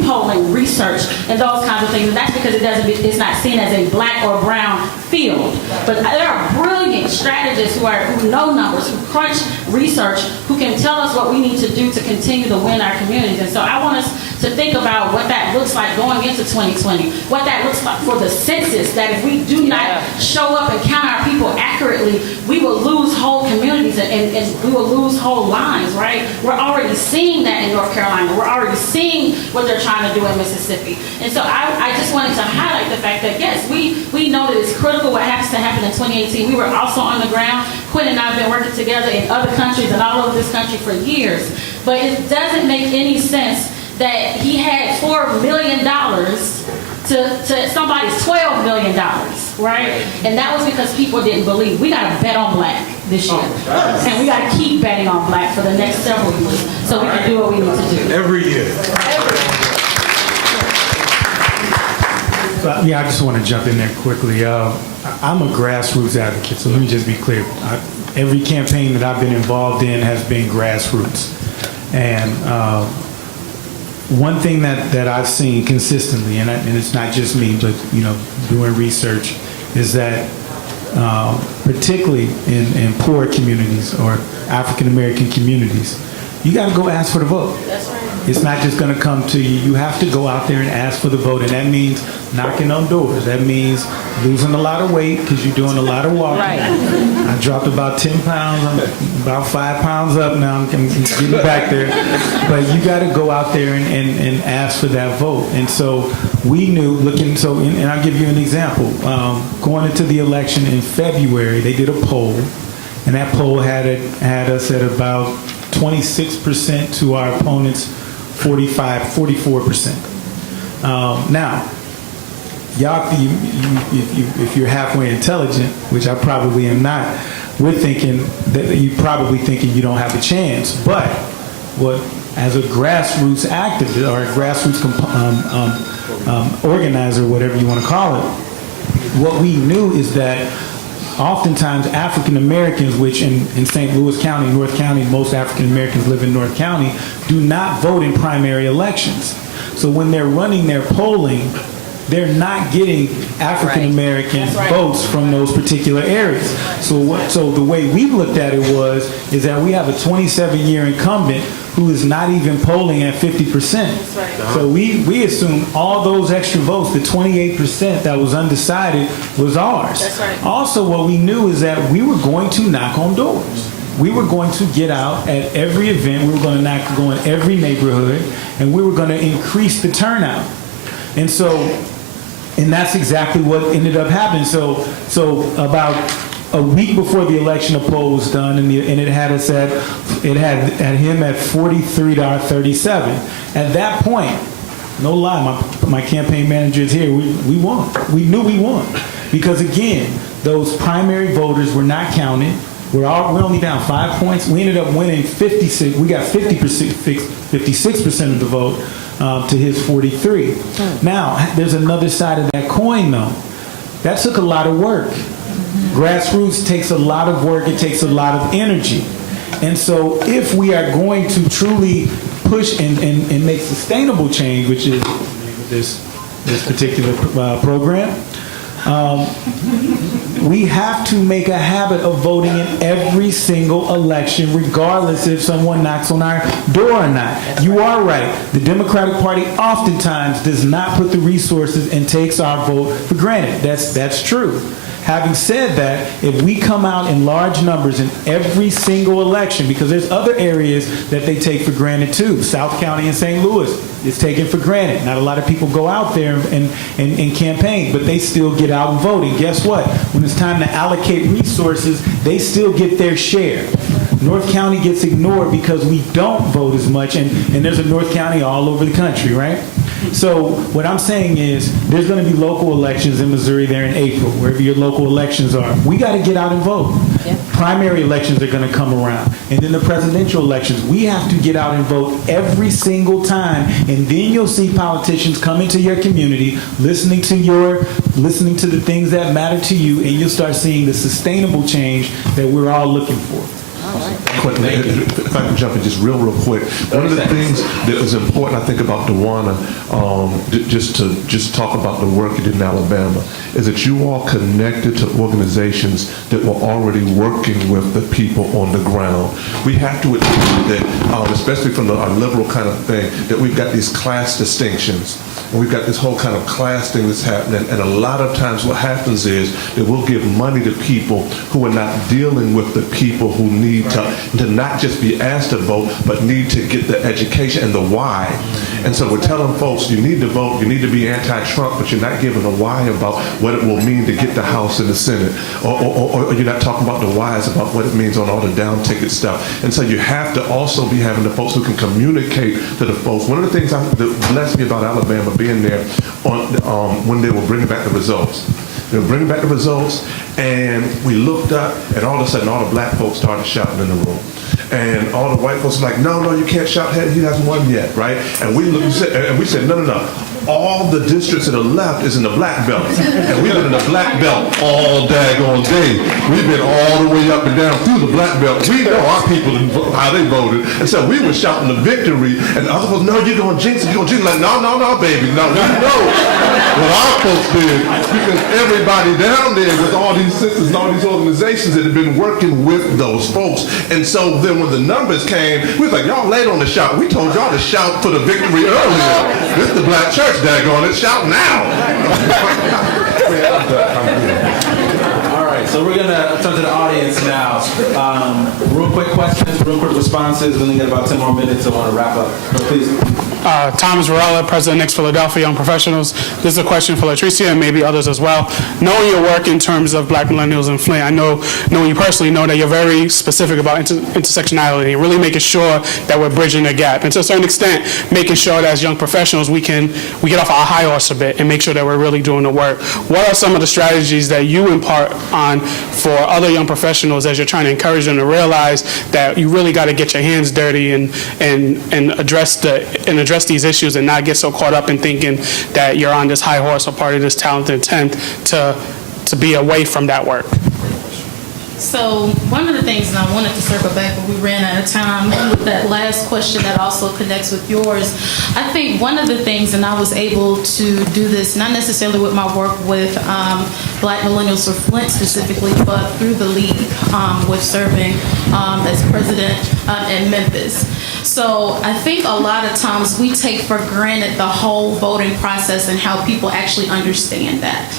polling, research, and those kinds of things. And that's because it's not seen as a black or brown field. But there are brilliant strategists who know numbers, who crunch research, who can tell us what we need to do to continue to win our communities. And so I want us to think about what that looks like going into 2020, what that looks like for the census, that if we do not show up and count our people accurately, we will lose whole communities and we will lose whole lines, right? We're already seeing that in North Carolina. We're already seeing what they're trying to do in Mississippi. And so I just wanted to highlight the fact that, yes, we know that it's critical what happens to happen in 2018. We were also on the ground. Quinn and I have been working together in other countries and all over this country for years. But it doesn't make any sense that he had 4 $4 million to somebody's $12 million, right? And that was because people didn't believe. We got to bet on black this year. And we got to keep betting on black for the next several years so we can do what we need to do. Every year. Yeah, I just want to jump in there quickly. I'm a grassroots advocate, so let me just be clear. Every campaign that I've been involved in has been grassroots. And one thing that I've seen consistently, and it's not just me, but doing research, is that particularly in poor communities or African American communities, you got to go ask for the vote. That's right. It's not just going to come to you. You have to go out there and ask for the vote, and that means knocking on doors. That means losing a lot of weight because you're doing a lot of walking. Right. I dropped about 10 pounds. I'm about 5 pounds up now. I'm getting back there. But you got to go out there and ask for that vote. And so we knew, and I'll give you an example. Going into the election in February, they did a poll, and that poll had us at about 26% to our opponents' 44%. Now, y'all, if you're halfway intelligent, which I probably am not, we're thinking that you're probably thinking you don't have a chance. But as a grassroots activist or a grassroots organizer, whatever you want to call it, what we knew is that oftentimes African Americans, which in St. Louis County, North County, most African Americans live in North County, do not vote in primary elections. So when they're running their polling, they're not getting African American votes from those particular areas. So the way we looked at it is that we have a 27-year incumbent who is not even polling at 50%. So we assume all those extra votes, the 28% that was undecided, was ours. That's right. Also, what we knew is that we were going to knock on doors. We were going to get out at every event. We were going to go in every neighborhood, and we were going to increase the turnout. And that's exactly what ended up happening. So about a week before the election, a poll was done, and it had us at him at 43.37. At that point, no lie, my campaign manager is here. We won. We knew we won because again, those primary voters were not counted. We're only down 5 points. We ended up winning 56. We got 56% of the vote to his 43. Now, there's another side of that coin, though. That took a lot of work. Grassroots takes a lot of work. It takes a lot of energy. And so if we are going to truly push and make sustainable change, which is this particular program, we have to make a habit of voting in every single election, regardless if someone knocks on our door or not. You are right. The Democratic Party oftentimes does not put the resources and takes our vote for granted. That's true. Having said that, if we come out in large numbers in every single election, because there's other areas that they take for granted too. South County and St. Louis is taken for granted. Not a lot of people go out there and campaign, but they still get out and vote. And guess what? When it's time to allocate resources, they still get their share. North County gets ignored because we don't vote as much, and there's a North County all over the country, right? So what I'm saying is there's going to be local elections in Missouri there in April, wherever your local elections are. We got to get out and vote. Yeah. Primary elections are going to come around. And then the presidential elections, we have to get out and vote every single time. And then you'll see politicians come into your community, listening to the things that matter to you, and you'll start seeing the sustainable change that we're all looking for. Quentin, if I can jump in just real quick. One of the things that is important, I think, about Dewana, just to talk about the work you did in Alabama, is that you all connected to organizations that were already working with the people on the ground. We have to admit that, especially from our liberal kind of thing, that we've got these class distinctions. And we've got this whole kind of class thing that's happening. And a lot of times what happens is that we'll give money to people who are not dealing with the people who need to not just be asked to vote, but need to get the education and the why. And so we're telling folks, you need to vote, you need to be anti-Trump, but you're not giving a why about what it will mean to get the House and the Senate, or you're not talking about the whys about what it means on all the down ticket stuff. And so you have to also be having the folks who can communicate to the folks. One of the things that blessed me about Alabama being there when they were bringing back the results. They were bringing back the results, and we looked up, and all of a sudden, all the black folks started shouting in the room. And all the white folks were like, no, you can't shout, he hasn't won yet, right? And we said, no. All the districts to the left is in the black belt. And we've been in the black belt all daggone day. We've been all the way up and down through the black belt. We know our people, how they voted. And so we were shouting the victory, and other folks, no, you're going to jinx it, you're going to jinx it. Like, no, baby, no, we know what our folks did, because everybody down there with all these sisters and all these organizations that have been working with those folks. And so then when the numbers came, we was like, y'all late on the shout. We told y'all to shout for the victory earlier. This is the black church. Daggone it, shout now. All right, so we're going to turn to the audience now. Real quick questions, real quick responses. We only got about 10 more minutes, so I want to wrap up. So please. Thomas Varela, President of Philadelphia Young Professionals. This is a question for Latricia and maybe others as well. Knowing your work in terms of black millennials in Flint, I know, knowing you personally, know that you're very specific about intersectionality, really making sure that we're bridging the gap. And to a certain extent, making sure that as young professionals, we get off our high horse a bit and make sure that we're really doing the work. What are some of the strategies that you impart on for other young professionals as you're trying to encourage them to realize that you really got to get your hands dirty and address these issues and not get so caught up in thinking that you're on this high horse or part of this talented intent to be away from that work? So one of the things, and I wanted to circle back, but we ran out of time with that last question that also connects with yours. I think one of the things, and I was able to do this, not necessarily with my work with Black Millennials for Flint specifically, but through the league with serving as president in Memphis. So I think a lot of times we take for granted the whole voting process and how people actually understand that.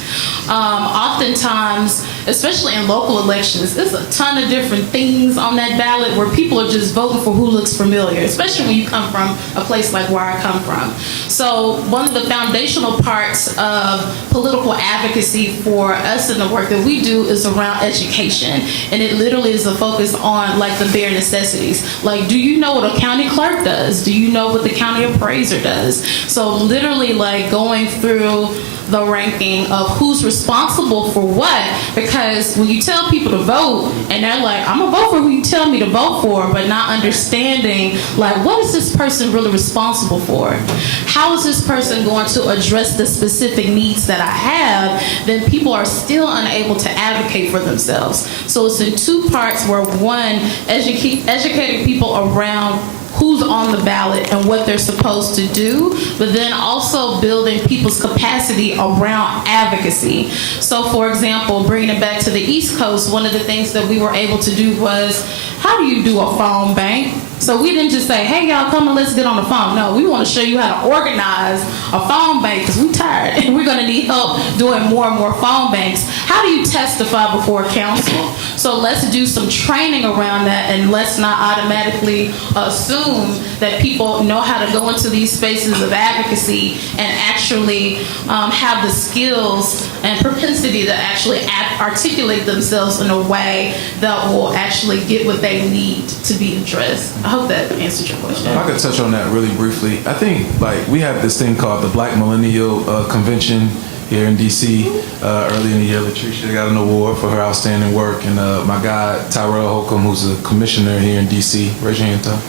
Oftentimes, especially in local elections, there's a ton of different things on that ballot where people are just voting for who looks familiar, especially when you come from a place like where I come from. So one of the foundational parts of political advocacy for us in the work that we do is around education. And it literally is a focus on like the bare necessities. Like, do you know what a county clerk does? Do you know what the county appraiser does? So literally like going through the ranking of who's responsible for what, because when you tell people to vote and they're like, I'm gonna vote for who you tell me to vote for, but not understanding like, what is this person really responsible for? How is this person going to address the specific needs that I have? Then people are still unable to advocate for themselves. So it's in two parts, where one, educating people around who's on the ballot and what they're supposed to do, but then also building people's capacity around advocacy. So for example, bringing it back to the East Coast, one of the things that we were able to do was, how do you do a phone bank? So we didn't just say, hey y'all, come and let's get on the phone. No, we want to show you how to organize a phone bank because we're tired and we're going to need help doing more and more phone banks. How do you testify before council? So let's do some training around that, and let's not automatically assume that people know how to go into these spaces of advocacy and actually have the skills and propensity to actually articulate themselves in a way that will actually get what they need to be addressed. I hope that answered your question. I could touch on that really briefly. I think like we have this thing called the Black Millennial Convention here in DC. Early in the year, Latricia got an award for her outstanding work, and my guy Tyrell Holcomb, who's a commissioner here in DC, raise your hand, Tom.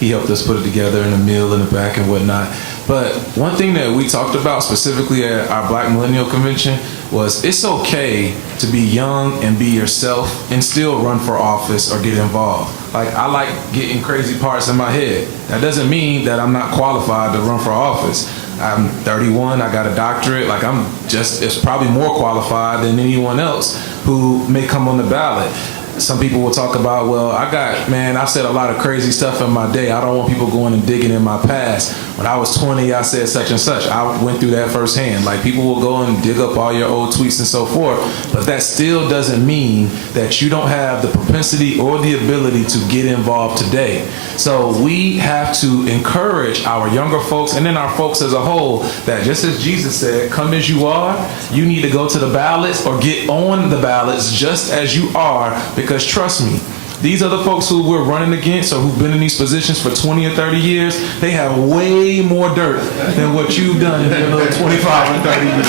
He helped us put it together in a meal in the back and whatnot. But one thing that we talked about specifically at our Black Millennial Convention was it's okay to be young and be yourself and still run for office or get involved. Like, I like getting crazy parts in my head. That doesn't mean that I'm not qualified to run for office. I'm 31, I got a doctorate, like it's probably more qualified than anyone else who may come on the ballot. some people will talk about, well, I've said a lot of crazy stuff in my day. I don't want people going and digging in my past. When I was 20, I said such and such. I went through that firsthand. Like, people will go and dig up all your old tweets and so forth, but that still doesn't mean that you don't have the propensity or the ability to get involved today. So we have to encourage our younger folks and then our folks as a whole that just as Jesus said, come as you are, you need to go to the ballots or get on the ballots just as you are, because trust me, these are the folks who we're running against or who've been in these positions for 20 or 30 years. They have way more dirt than what you've done in your little 25 and 30 years.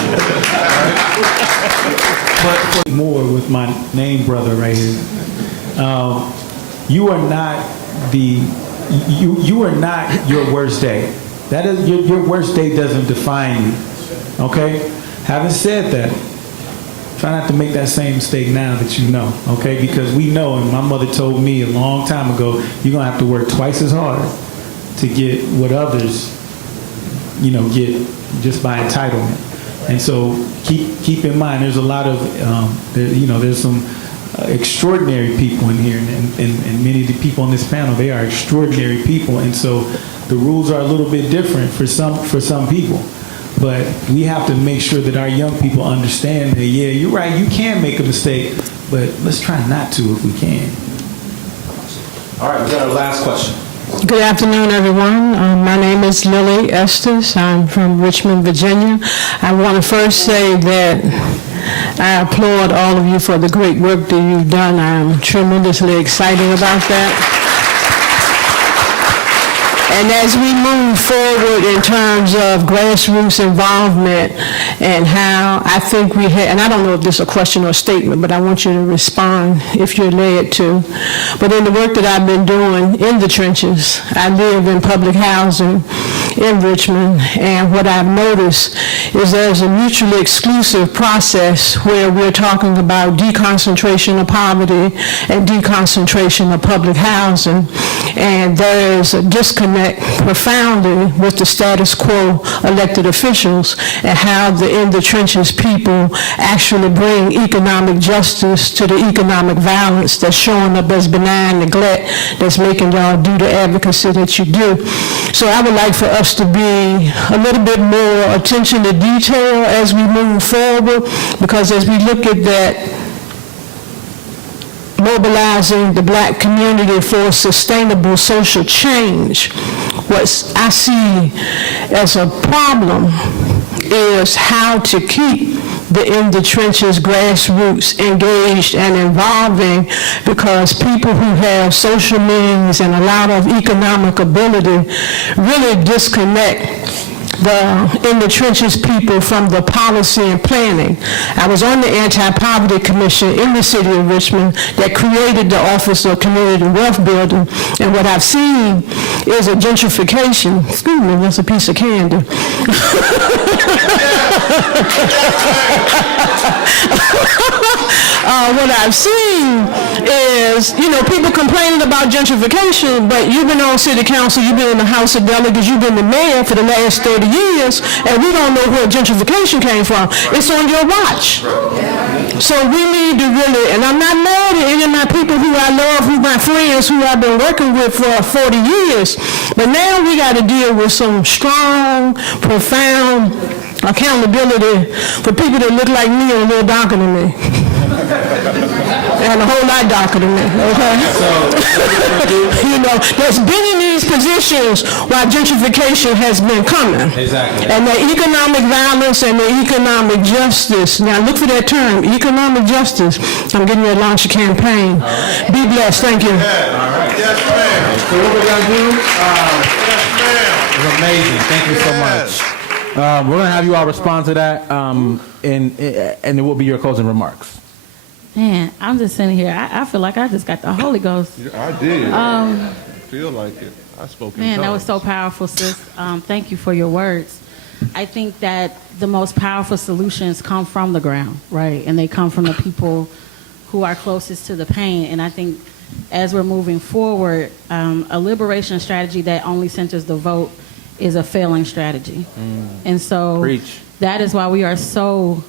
Right? But more with my name brother right here. You are not you are not your worst day. That is your worst day doesn't define you. Okay? Having said that, try not to make that same mistake now that you know, okay? Because we know, and my mother told me a long time ago, you're gonna have to work twice as hard to get what others, get just by entitlement. And so keep in mind, there's a lot of, there's some extraordinary people in here, and many of the people on this panel, they are extraordinary people, and so the rules are a little bit different for some people. But we have to make sure that our young people understand that, yeah, you're right, you can make a mistake, but let's try not to if we can. All right, we got our last question. Good afternoon, everyone. My name is Lily Estes. I'm from Richmond, Virginia. I want to first say that I applaud all of you for the great work that you've done. I'm tremendously excited about that. And as we move forward in terms of grassroots involvement and how I think we had, and I don't know if this is a question or a statement, but I want you to respond if you're led to. But in the work that I've been doing in the trenches, I live in public housing in Richmond, and what I've noticed is there's a mutually exclusive process where we're talking about deconcentration of poverty and deconcentration of public housing, and there's a disconnect profoundly with the status quo elected officials and how the in the trenches people actually bring economic justice to the economic violence that's showing up as benign neglect that's making y'all do the advocacy that you do. So I would like for us to be a little bit more attention to detail as we move forward, because as we look at that mobilizing the black community for sustainable social change, what I see as a problem is how to keep the in the trenches grassroots engaged and involving, because people who have social means and a lot of economic ability really disconnect the in the trenches people from the policy and planning. I was on the Anti-Poverty Commission in the city of Richmond that created the Office of Community Wealth Building, and what I've seen is a gentrification. Excuse me, that's a piece of candy. What I've seen is, people complaining about gentrification, but you've been on city council, you've been in the House of Delegates, you've been the mayor for the last 30 years, and we don't know where gentrification came from. It's on your watch. So we need to really, and I'm not mad at any of my people who I love, who my friends, who I've been working with for 40 years, but now we got to deal with some strong, profound accountability for people that look like me and a little darker than me. And a whole lot darker than me, okay? There's been in these positions while gentrification has been coming. Exactly. And the economic violence and the economic justice. Now look for that term, economic justice. I'm getting ready to launch a campaign. Right. Be blessed, thank you. All right. Yes, ma'am. So what we're gonna do is amazing. Thank you so much. We're going to have you all respond to that, and it will be your closing remarks. Man, I'm just sitting here. I feel like I just got the Holy Ghost. I did. Feel like it. I spoke in Man, tongues. that was so powerful, sis. Thank you for your words. I think that the most powerful solutions come from the ground, right? And they come from the people who are closest to the pain. And I think as we're moving forward, a liberation strategy that only centers the vote is a failing strategy. And so Preach. That is why we are so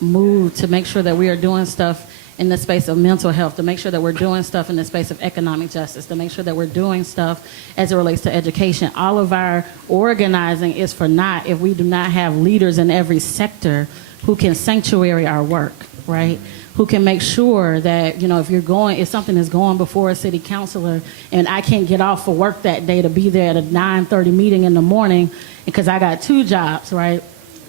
moved to make sure that we are doing stuff in the space of mental health, to make sure that we're doing stuff in the space of economic justice, to make sure that we're doing stuff as it relates to education. All of our organizing is for naught if we do not have leaders in every sector who can sanctuary our work, right? Who can make sure that, if something is going before a city councilor and I can't get off for work that day to be there at a 9:30 meeting in the morning because I got 2 jobs, right,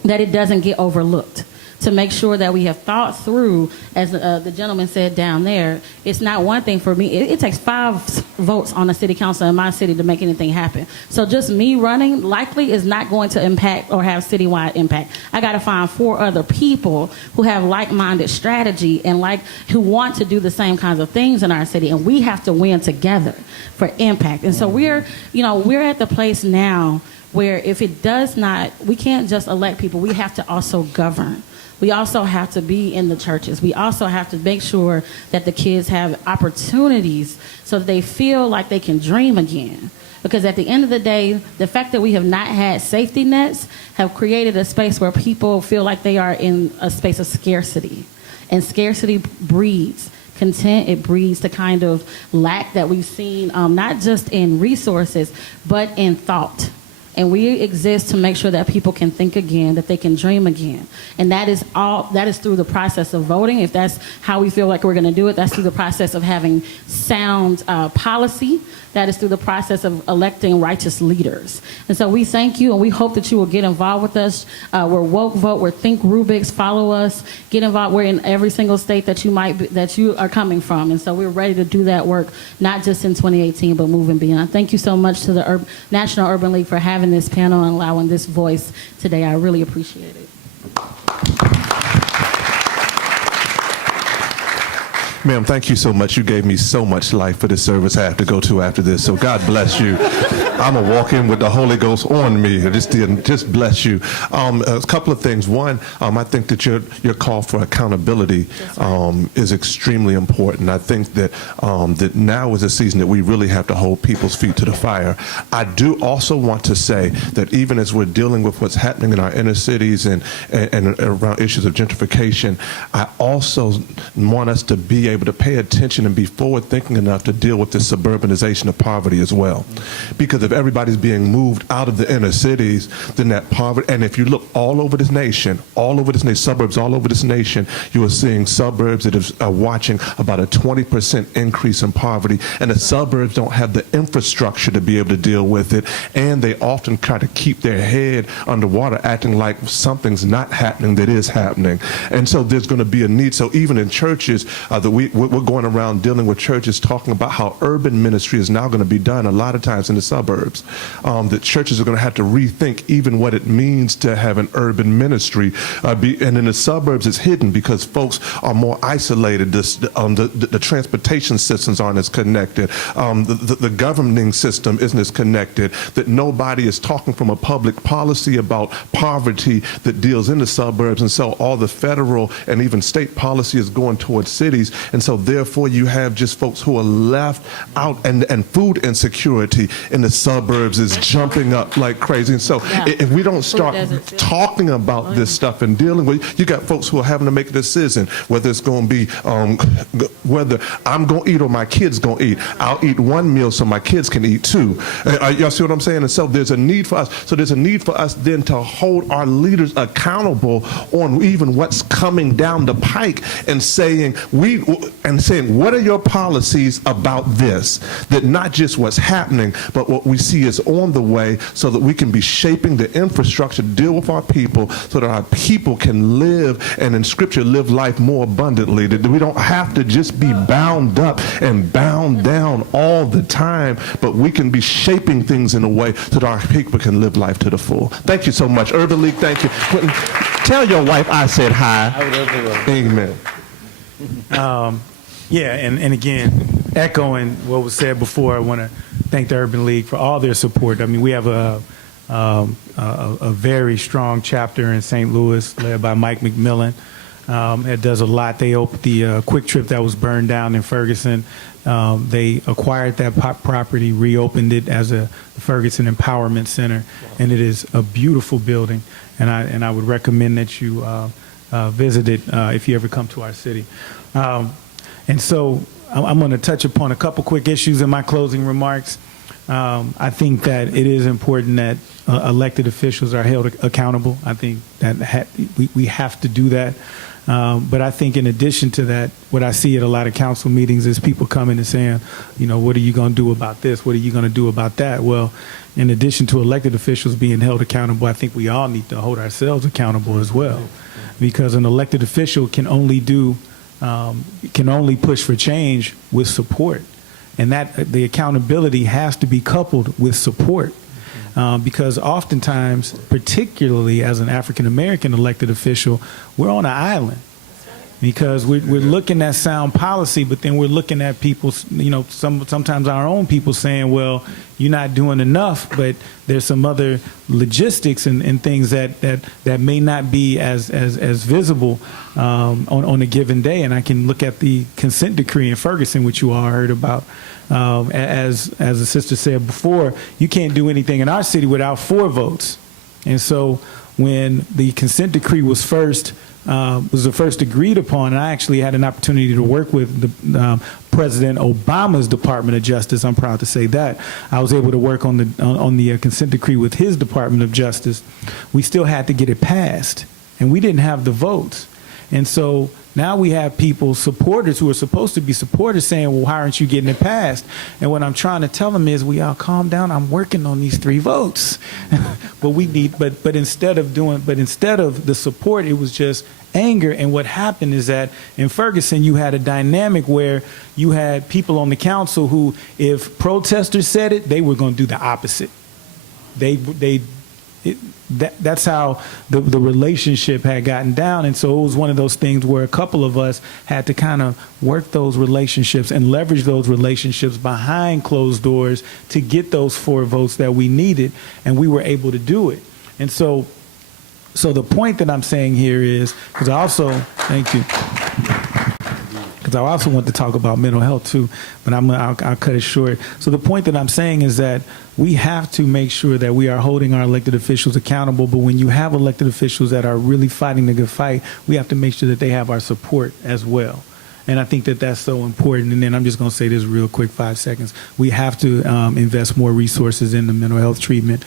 that it doesn't get overlooked. To make sure that we have thought through, as the gentleman said down there, it's not one thing for me. It takes 5 votes on the city council in my city to make anything happen. So just me running likely is not going to impact or have citywide impact. I got to find 4 other people who have like-minded strategy and who want to do the same kinds of things in our city, and we have to win together for impact. And so we're at the place now where if it does not, we can't just elect people. We have to also govern. We also have to be in the churches. We also have to make sure that the kids have opportunities so that they feel like they can dream again. Because at the end of the day, the fact that we have not had safety nets have created a space where people feel like they are in a space of scarcity. And scarcity breeds content. It breeds the kind of lack that we've seen, not just in resources, but in thought. And we exist to make sure that people can think again, that they can dream again. And that is through the process of voting. If that's how we feel like we're going to do it, that's through the process of having sound policy. That is through the process of electing righteous leaders. And so we thank you, and we hope that you will get involved with us. We're Woke Vote, we're Think Rubik's, follow us, get involved. We're in every single state that you are coming from. And so we're ready to do that work, not just in 2018, but moving beyond. Thank you so much to the National Urban League for having this panel and allowing this voice today. I really appreciate it. Ma'am, thank you so much. You gave me so much life for this service I have to go to after this, so God bless you. I'm going to walk in with the Holy Ghost on me. Just bless you. A couple of things. One, I think that your call for accountability is extremely important. I think that that now is a season that we really have to hold people's feet to the fire. I do also want to say that even as we're dealing with what's happening in our inner cities and around issues of gentrification, I also want us to be able to pay attention and be forward-thinking enough to deal with the suburbanization of poverty as well. Because if everybody's being moved out of the inner cities, then that poverty, and if you look all over this nation, suburbs all over this nation, you are seeing suburbs that are watching about a 20% increase in poverty, and the suburbs don't have the infrastructure to be able to deal with it, and they often try to keep their head underwater, acting like something's not happening that is happening. And so there's going to be a need. So even in churches, we're going around dealing with churches talking about how urban ministry is now going to be done a lot of times in the suburbs. That churches are going to have to rethink even what it means to have an urban ministry. And in the suburbs, it's hidden because folks are more isolated. The transportation systems aren't as connected. The governing system isn't as connected. That nobody is talking from a public policy about poverty that deals in the suburbs. And so all the federal and even state policy is going towards cities. And so therefore you have just folks who are left out, and food insecurity in the suburbs is jumping up like crazy. And so if we don't start talking about this stuff and dealing with, you got folks who are having to make a decision whether it's going to be whether I'm going to eat or my kids going to eat. I'll eat one meal so my kids can eat two. Y'all see what I'm saying? And so there's a need for us. So there's a need for us then to hold our leaders accountable on even what's coming down the pike, and saying what are your policies about this? That not just what's happening, but what we see is on the way, so that we can be shaping the infrastructure to deal with our people, so that our people can live, and in Scripture, live life more abundantly. That we don't have to just be bound up and bound down all the time, but we can be shaping things in a way so that our people can live life to the full. Thank you so much. Urban League, thank you. Quentin, tell your wife I said hi. Amen. And again, echoing what was said before, I want to thank the Urban League for all their support. I mean, we have a very strong chapter in St. Louis led by Mike McMillan. It does a lot. They opened the Quick Trip that was burned down in Ferguson. They acquired that property, reopened it as a Ferguson Empowerment Center, and it is a beautiful building. And I would recommend that you visit it if you ever come to our city. And so I'm going to touch upon a couple quick issues in my closing remarks. I think that it is important that elected officials are held accountable. I think that we have to do that. But I think in addition to that, what I see at a lot of council meetings is people coming and saying, what are you going to do about this? What are you going to do about that? Well, in addition to elected officials being held accountable, I think we all need to hold ourselves accountable as well. Because an elected official can only push for change with support. And that the accountability has to be coupled with support. Because oftentimes, particularly as an African-American elected official, we're on an island. Because we're looking at sound policy, but then we're looking at people, sometimes our own people saying, well, you're not doing enough, but there's some other logistics and things that may not be as visible on a given day. And I can look at the consent decree in Ferguson, which you all heard about. As the sister said before, you can't do anything in our city without 4 votes. And so when the consent decree was first agreed upon, and I actually had an opportunity to work with the President Obama's Department of Justice. I'm proud to say that I was able to work on the consent decree with his Department of Justice. We still had to get it passed, and we didn't have the votes. And so now we have people, supporters who are supposed to be supporters, saying, well, why aren't you getting it passed? And what I'm trying to tell them is, we all calm down. I'm working on these 3 votes. But instead of the support, it was just anger. And what happened is that in Ferguson, you had a dynamic where you had people on the council who, if protesters said it, they were going to do the opposite. That's how the relationship had gotten down. And so it was one of those things where a couple of us had to kind of work those relationships and leverage those relationships behind closed doors to get those 4 votes that we needed, and we were able to do it. And so the point that I'm saying here is, because I also want to talk about mental health too, but I'll cut it short. So the point that I'm saying is that we have to make sure that we are holding our elected officials accountable. But when you have elected officials that are really fighting the good fight, we have to make sure that they have our support as well. And I think that that's so important. And then I'm just going to say this real quick, 5 seconds. We have to invest more resources in the mental health treatment.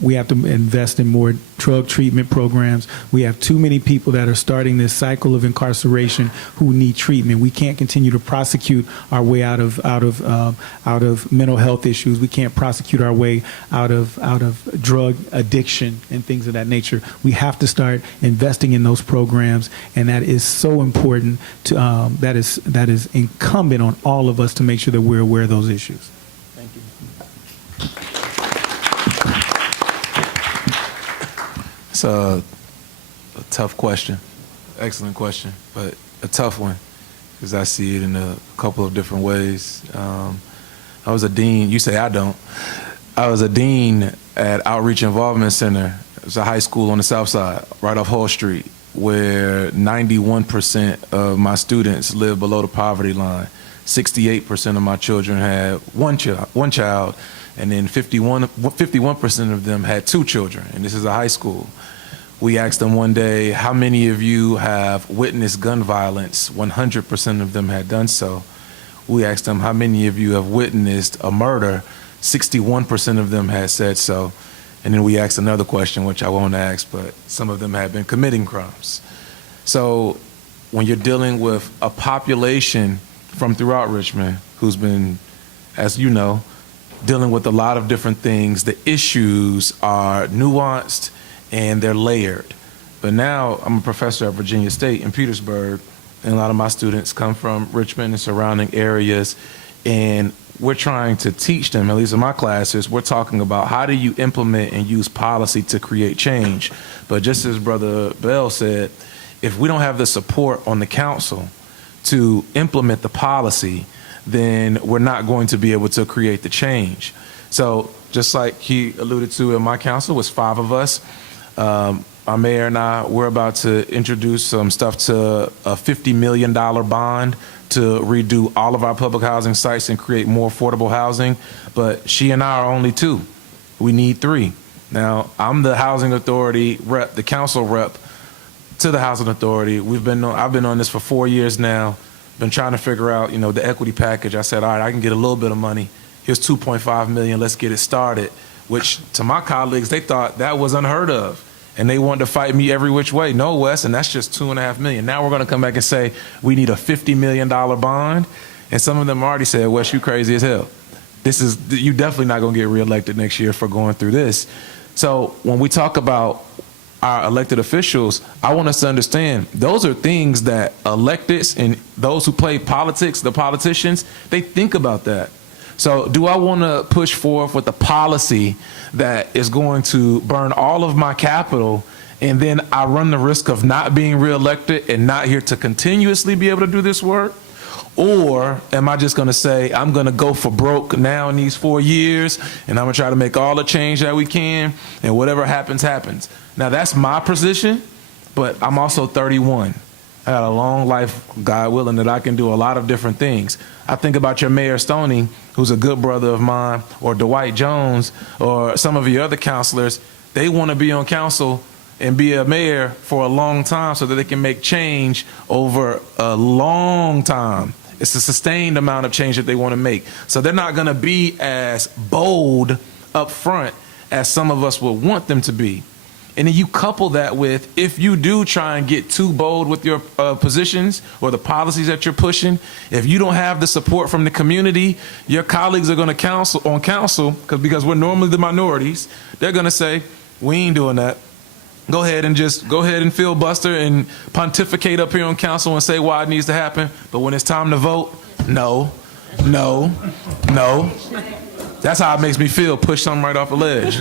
We have to invest in more drug treatment programs. We have too many people that are starting this cycle of incarceration who need treatment. We can't continue to prosecute our way out of mental health issues. We can't prosecute our way out of drug addiction and things of that nature. We have to start investing in those programs, and that is so important to. That is incumbent on all of us to make sure that we're aware of those issues. Thank you. It's a tough question. Excellent question, but a tough one, because I see it in a couple of different ways. I was a dean. You say I don't. I was a dean at Outreach Involvement Center. It was a high school on the south side, right off Hall Street, where 91% of my students live below the poverty line. 68% of my children had one child, and then 51% of them had 2 children, and this is a high school. We asked them one day, how many of you have witnessed gun violence? 100% of them had done so. We asked them, how many of you have witnessed a murder? 61% of them had said so. And then we asked another question, which I won't ask, but some of them have been committing crimes. So when you're dealing with a population from throughout Richmond who's been, as you know, dealing with a lot of different things, the issues are nuanced and they're layered. But now I'm a professor at Virginia State in Petersburg, and a lot of my students come from Richmond and surrounding areas, and we're trying to teach them, at least in my classes, we're talking about how do you implement and use policy to create change. But just as Brother Bell said, if we don't have the support on the council to implement the policy, then we're not going to be able to create the change. So just like he alluded to in my council, was 5 of us. Our mayor and I, we're about to introduce some stuff to a $50 million bond to redo all of our public housing sites and create more affordable housing. But she and I are only 2. We need 3. Now, I'm the housing authority rep, the council rep to the Housing Authority. I've been on this for 4 years now, been trying to figure out, the equity package. I said, all right, I can get a little bit of money. Here's $2.5 million, let's get it started, which to my colleagues, they thought that was unheard of. And they wanted to fight me every which way. No, Wes, and that's just $2.5 million. Now we're going to come back and say we need a $50 million bond. And some of them already said, Wes, you crazy as hell. You definitely not going to get reelected next year for going through this. So when we talk about our elected officials, I want us to understand those are things that electeds and those who play politics, the politicians, they think about that. So do I want to push forth with a policy that is going to burn all of my capital, and then I run the risk of not being reelected and not here to continuously be able to do this work? Or am I just going to say, I'm going to go for broke now in these 4 years, and I'm going to try to make all the change that we can, and whatever happens, happens. Now, that's my position, but I'm also 31. I got a long life, God willing, that I can do a lot of different things. I think about your Mayor Stoney, who's a good brother of mine, or Dwight Jones, or some of your other counselors. They want to be on council and be a mayor for a long time so that they can make change over a long time. It's a sustained amount of change that they want to make. So they're not going to be as bold up front as some of us would want them to be. And then you couple that with, if you do try and get too bold with your positions or the policies that you're pushing, if you don't have the support from the community, your colleagues are going to counsel, because we're normally the minorities, they're going to say, we ain't doing that. Go ahead and filibuster and pontificate up here on council and say why it needs to happen. But when it's time to vote, no. That's how it makes me feel, push something right off a ledge.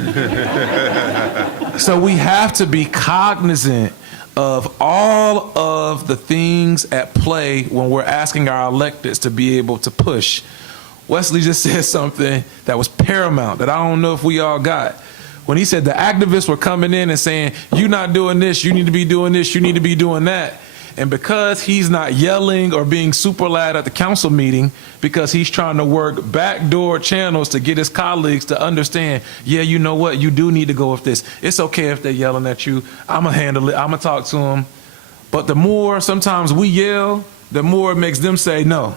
So we have to be cognizant of all of the things at play when we're asking our electeds to be able to push. Wesley just said something that was paramount that I don't know if we all got. When he said the activists were coming in and saying, you're not doing this, you need to be doing this, you need to be doing that. And because he's not yelling or being super loud at the council meeting, because he's trying to work backdoor channels to get his colleagues to understand, yeah, you know what, you do need to go with this. It's okay if they're yelling at you. I'm going to handle it. I'm going to talk to them. But the more sometimes we yell, the more it makes them say no.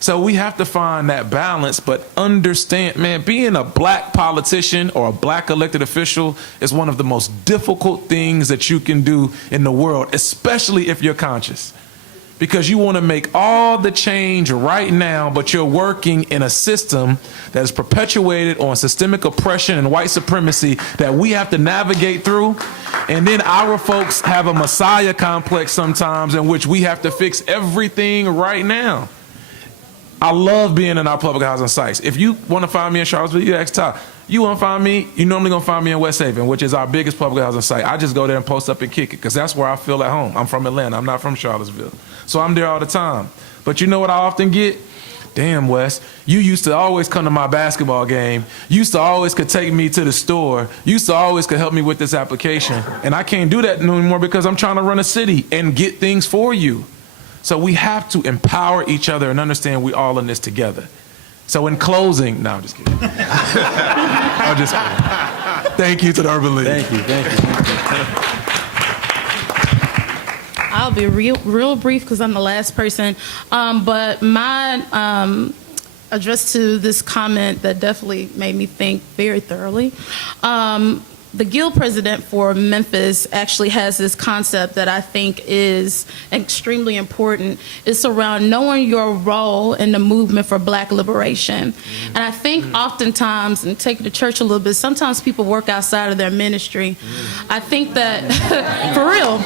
So we have to find that balance, but understand, man, being a black politician or a black elected official is one of the most difficult things that you can do in the world, especially if you're conscious. Because you want to make all the change right now, but you're working in a system that is perpetuated on systemic oppression and white supremacy that we have to navigate through. And then our folks have a messiah complex sometimes in which we have to fix everything right now. I love being in our public housing sites. If you want to find me in Charlottesville, you ask Todd. You want to find me, you're normally going to find me in West Haven, which is our biggest public housing site. I just go there and post up and kick it because that's where I feel at home. I'm from Atlanta. I'm not from Charlottesville. So I'm there all the time. But you know what I often get? Damn, Wes, you used to always come to my basketball game. You used to always could take me to the store. You used to always could help me with this application. And I can't do that anymore because I'm trying to run a city and get things for you. So we have to empower each other and understand we're all in this together. So in closing, no, I'm just kidding. I'm just kidding. Thank you to the Urban League. Thank you. I'll be real brief because I'm the last person. But my address to this comment that definitely made me think very thoroughly. The Guild president for Memphis actually has this concept that I think is extremely important. It's around knowing your role in the movement for black liberation. And I think oftentimes, and take it to church a little bit, sometimes people work outside of their ministry. I think that, for real,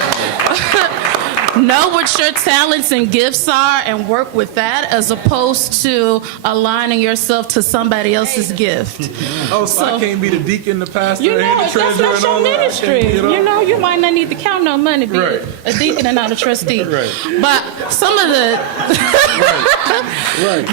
know what your talents and gifts are and work with that as opposed to aligning yourself to somebody else's gift. Oh, so I can't be the deacon, the pastor, and the treasurer, that's not your ministry. You know, you might not need to count no money to be a deacon and not a trustee. But some of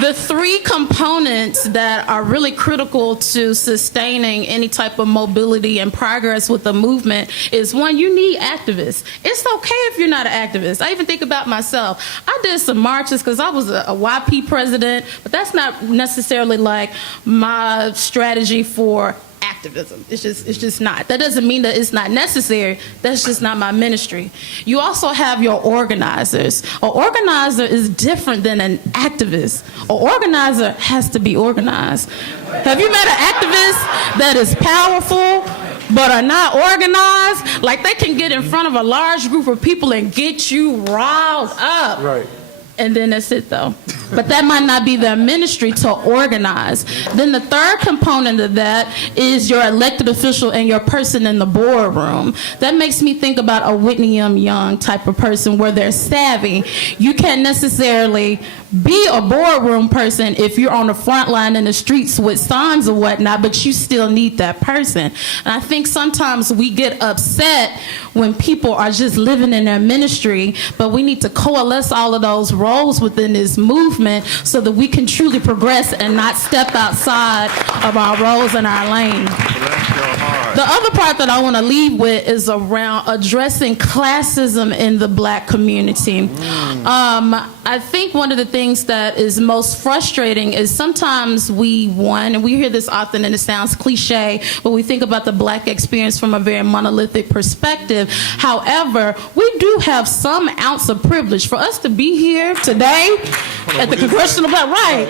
the three components that are really critical to sustaining any type of mobility and progress with the movement is, one, you need activists. It's okay if you're not an activist. I even think about myself. I did some marches because I was a YP president, but that's not necessarily like my strategy for activism. activism. It's just not. That doesn't mean that it's not necessary. That's just not my ministry. You also have your organizers. An organizer is different than an activist. An organizer has to be organized. Have you met an activist that is powerful but are not organized? Like, they can get in front of a large group of people and get you riled up. Right. And then that's it, though. But that might not be their ministry to organize. Then the third component of that is your elected official and your person in the boardroom. That makes me think about a Whitney M. Young type of person where they're savvy. You can't necessarily be a boardroom person if you're on the front line in the streets with signs or whatnot, but you still need that person. And I think sometimes we get upset when people are just living in their ministry, but we need to coalesce all of those roles within this movement so that we can truly progress and not step outside of our roles and our lane. The other part that I want to leave with is around addressing classism in the Black community. I think one of the things that is most frustrating is sometimes and we hear this often and it sounds cliche, but we think about the Black experience from a very monolithic perspective. However, we do have some ounce of privilege. For us to be here today at the Congressional Black, right?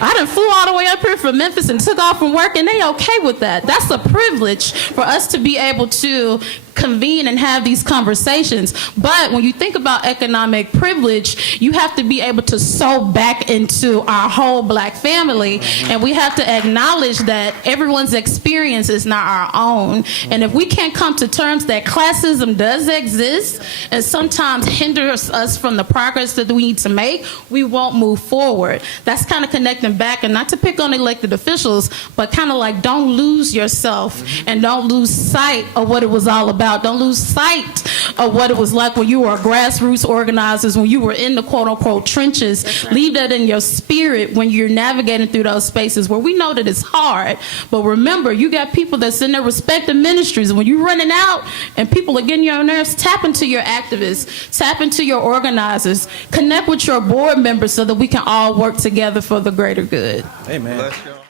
I done flew all the way up here from Memphis and took off from work, and they okay with that. That's a privilege for us to be able to convene and have these conversations. But when you think about economic privilege, you have to be able to sew back into our whole Black family, and we have to acknowledge that everyone's experience is not our own. And if we can't come to terms that classism does exist and sometimes hinders us from the progress that we need to make, we won't move forward. That's kind of connecting back, and not to pick on elected officials, but kind of like, don't lose yourself and don't lose sight of what it was all about. Don't lose sight of what it was like when you were grassroots organizers, when you were in the quote-unquote trenches. Right. Leave that in your spirit when you're navigating through those spaces where we know that it's hard. But remember, you got people that's in their respective ministries. When you're running out and people are getting your nerves, tap into your activists, tap into your organizers, connect with your board members so that we can all work together for the greater good. Amen. Bless y'all.